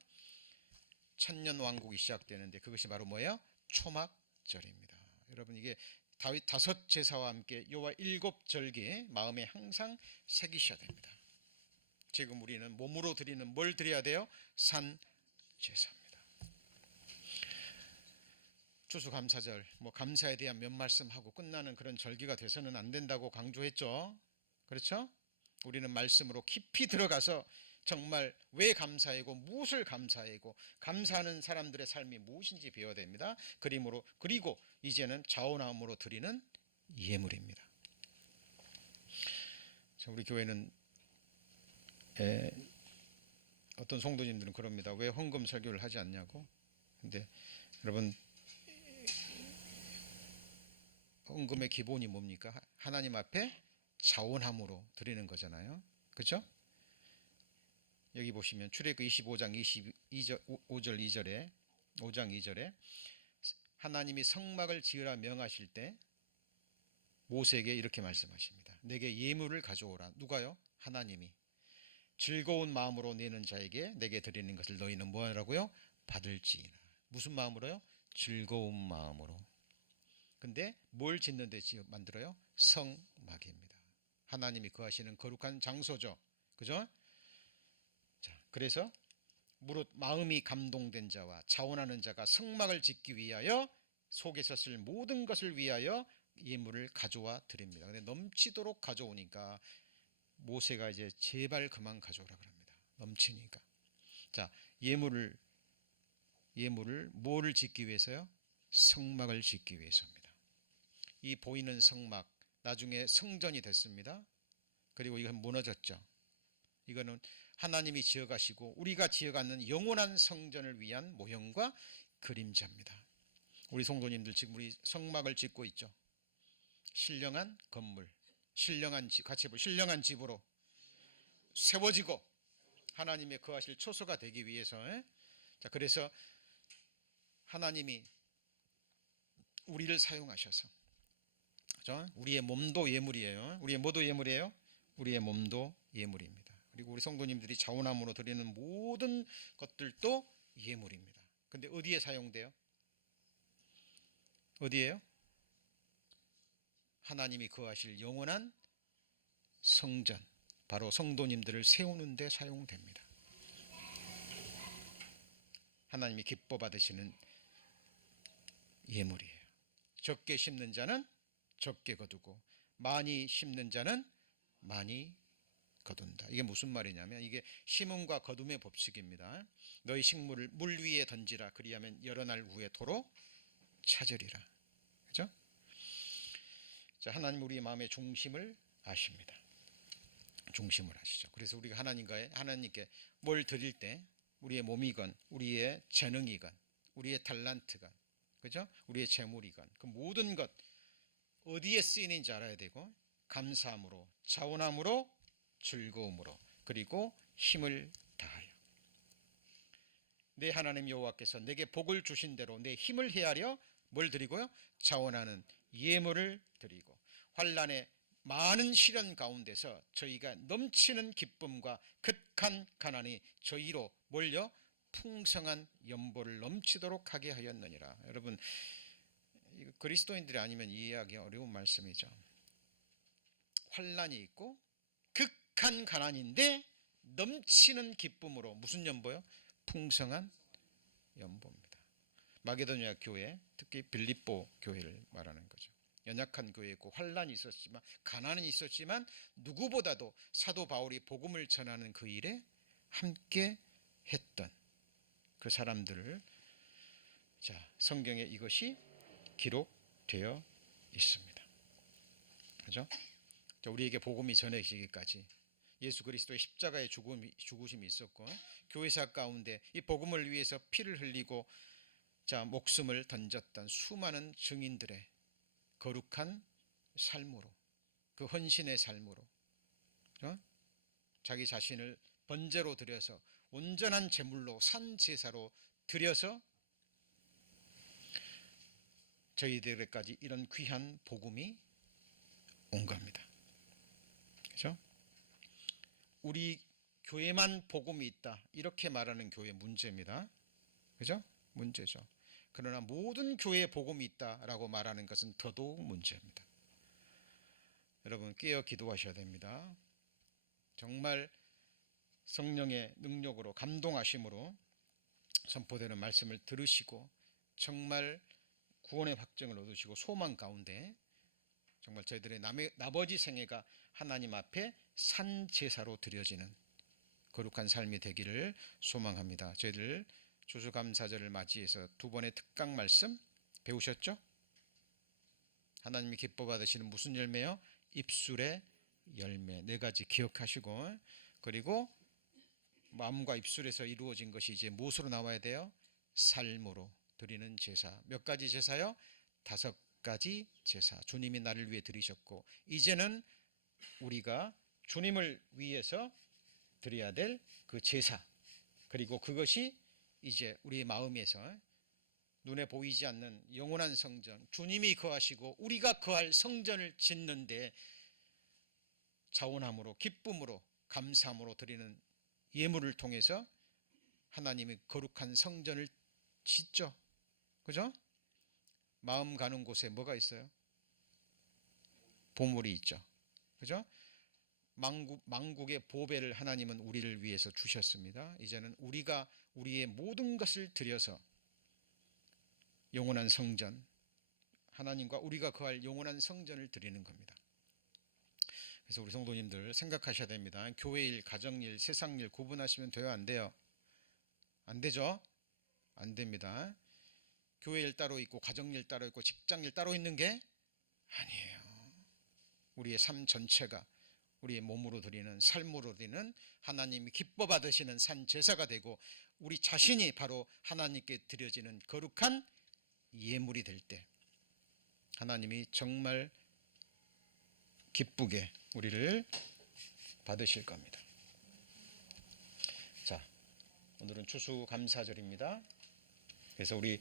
천년 왕국이 시작되는데 그것이 바로 뭐예요? 초막절입니다. 여러분 이게 다윗 다섯 제사와 함께 여호와 일곱 절기 마음에 항상 새기셔야 됩니다. 지금 우리는 몸으로 드리는 뭘 드려야 돼요? 산 제사입니다. 추수감사절 감사에 대한 몇 말씀하고 끝나는 그런 절기가 돼서는 안 된다고 강조했죠. 그렇죠? 우리는 말씀으로 깊이 들어가서 정말 왜 감사이고 무엇을 감사이고 감사하는 사람들의 삶이 무엇인지 배워야 됩니다. 그리고 이제는 자원함으로 드리는 예물입니다. 우리 교회는 어떤 성도님들은 그럽니다. 왜 헌금 설교를 하지 않냐고. 근데 여러분 헌금의 기본이 뭡니까? 하나님 앞에 자원함으로 드리는 거잖아요. 그렇죠? 여기 보시면 출애굽기 25장 5절 2절에 하나님이 성막을 지으라 명하실 때 모세에게 이렇게 말씀하십니다. 내게 예물을 가져오라. 누가요? 하나님이. 즐거운 마음으로 내는 자에게 내게 드리는 것을 너희는 뭐하라고요? 받을지니라. 무슨 마음으로요? 즐거운 마음으로. 근데 뭘 짓는데 만들어요? 성막입니다. 하나님이 거하시는 거룩한 장소죠. 그죠? 자, 그래서 무릇 마음이 감동된 자와 자원하는 자가 성막을 짓기 위하여 속에서 쓸 모든 것을 위하여 예물을 가져와 드립니다. 근데 넘치도록 가져오니까 모세가 이제 제발 그만 가져오라 그럽니다. 넘치니까. 자, 예물을 뭐를 짓기 위해서요? 성막을 짓기 위해서입니다. 이 보이는 성막 나중에 성전이 됐습니다. 그리고 이건 무너졌죠. 이거는 하나님이 지어가시고 우리가 지어가는 영원한 성전을 위한 모형과 그림자입니다. 우리 성도님들 지금 우리 성막을 짓고 있죠. 신령한 건물, 신령한 집, 같이 해보 신령한 집으로 세워지고 하나님의 거하실 초소가 되기 위해서. 자, 그래서 하나님이 우리를 사용하셔서, 그렇죠? 우리의 몸도 예물이에요. 우리의 뭐도 예물이에요? 우리의 몸도 예물입니다. 그리고 우리 성도님들이 자원함으로 드리는 모든 것들도 예물입니다. 근데 어디에 사용돼요? 어디에요? 하나님이 거하실 영원한 성전, 바로 성도님들을 세우는 데 사용됩니다. 하나님이 기뻐 받으시는 예물이에요. 적게 심는 자는 적게 거두고 많이 심는 자는 많이 거둔다. 이게 무슨 말이냐면 이게 심음과 거둠의 법칙입니다. 너희 식물을 물 위에 던지라. 그리하면 여러 날 후에 도로 찾으리라. 그렇죠? 자, 하나님 우리의 마음의 중심을 아십니다. 중심을 아시죠. 그래서 우리가 하나님께 뭘 드릴 때 우리의 몸이건 우리의 재능이건 우리의 탤런트건, 그죠? 우리의 재물이건 그 모든 것 어디에 쓰이는지 알아야 되고 감사함으로, 자원함으로, 즐거움으로, 그리고 힘을 다하여. 내 하나님 여호와께서 내게 복을 주신 대로 내 힘을 헤아려 뭘 드리고요? 자원하는 예물을 드리고 환난의 많은 시련 가운데서 저희가 넘치는 기쁨과 극한 가난이 저희로 몰려 풍성한 연보를 넘치도록 하게 하였느니라. 여러분, 그리스도인들이 아니면 이해하기 어려운 말씀이죠. 환난이 있고 극한 가난인데 넘치는 기쁨으로 무슨 연보요? 풍성한 연보입니다. 마게도니아 교회, 특히 빌립보 교회를 말하는 거죠. 연약한 교회였고 환난이 있었지만 가난은 있었지만 누구보다도 사도 바울이 복음을 전하는 그 일에 함께 했던 그 사람들을, 자, 성경에 이것이 기록되어 있습니다. 그렇죠? 우리에게 복음이 전해지기까지 예수 그리스도의 십자가의 죽으심이 있었고 교회사 가운데 이 복음을 위해서 피를 흘리고 자 목숨을 던졌던 수많은 증인들의 거룩한 삶으로, 그 헌신의 삶으로, 자기 자신을 번제로 드려서 온전한 제물로 산 제사로 드려서 저희들에게까지 이런 귀한 복음이 온 겁니다. 그렇죠? 우리 교회만 복음이 있다 이렇게 말하는 교회 문제입니다. 그죠? 문제죠. 그러나 모든 교회에 복음이 있다라고 말하는 것은 더더욱 문제입니다. 여러분 깨어 기도하셔야 됩니다. 정말 성령의 능력으로 감동하심으로 선포되는 말씀을 들으시고 정말 구원의 확증을 얻으시고 소망 가운데 정말 저희들의 나머지 생애가 하나님 앞에 산 제사로 드려지는 거룩한 삶이 되기를 소망합니다. 저희들 추수감사절을 맞이해서 두 번의 특강 말씀 배우셨죠? 하나님이 기뻐 받으시는 무슨 열매요? 입술의 열매 네 가지 기억하시고, 그리고 마음과 입술에서 이루어진 것이 이제 무엇으로 나와야 돼요? 삶으로 드리는 제사. 몇 가지 제사요? 5가지 제사. 주님이 나를 위해 드리셨고 이제는 우리가 주님을 위해서 드려야 될 그 제사, 그리고 그것이 이제 우리의 마음에서 눈에 보이지 않는 영원한 성전, 주님이 거하시고 우리가 거할 성전을 짓는데 자원함으로 기쁨으로 감사함으로 드리는 예물을 통해서 하나님의 거룩한 성전을 짓죠. 그죠? 마음 가는 곳에 뭐가 있어요? 보물이 있죠. 그죠? 만국의 보배를 하나님은 우리를 위해서 주셨습니다. 이제는 우리가 우리의 모든 것을 들여서 영원한 성전, 하나님과 우리가 거할 영원한 성전을 드리는 겁니다. 그래서 우리 성도님들 생각하셔야 됩니다. 교회일, 가정일, 세상일 구분하시면 돼요? 안 돼요? 안 되죠? 안 됩니다. 교회일 따로 있고 가정일 따로 있고 직장일 따로 있는 게 아니에요. 우리의 삶 전체가 우리의 몸으로 드리는, 삶으로 드리는 하나님이 기뻐 받으시는 산 제사가 되고 우리 자신이 바로 하나님께 드려지는 거룩한 예물이 될 때 하나님이 정말 기쁘게 우리를 받으실 겁니다. 자, 오늘은 추수감사절입니다. 그래서 우리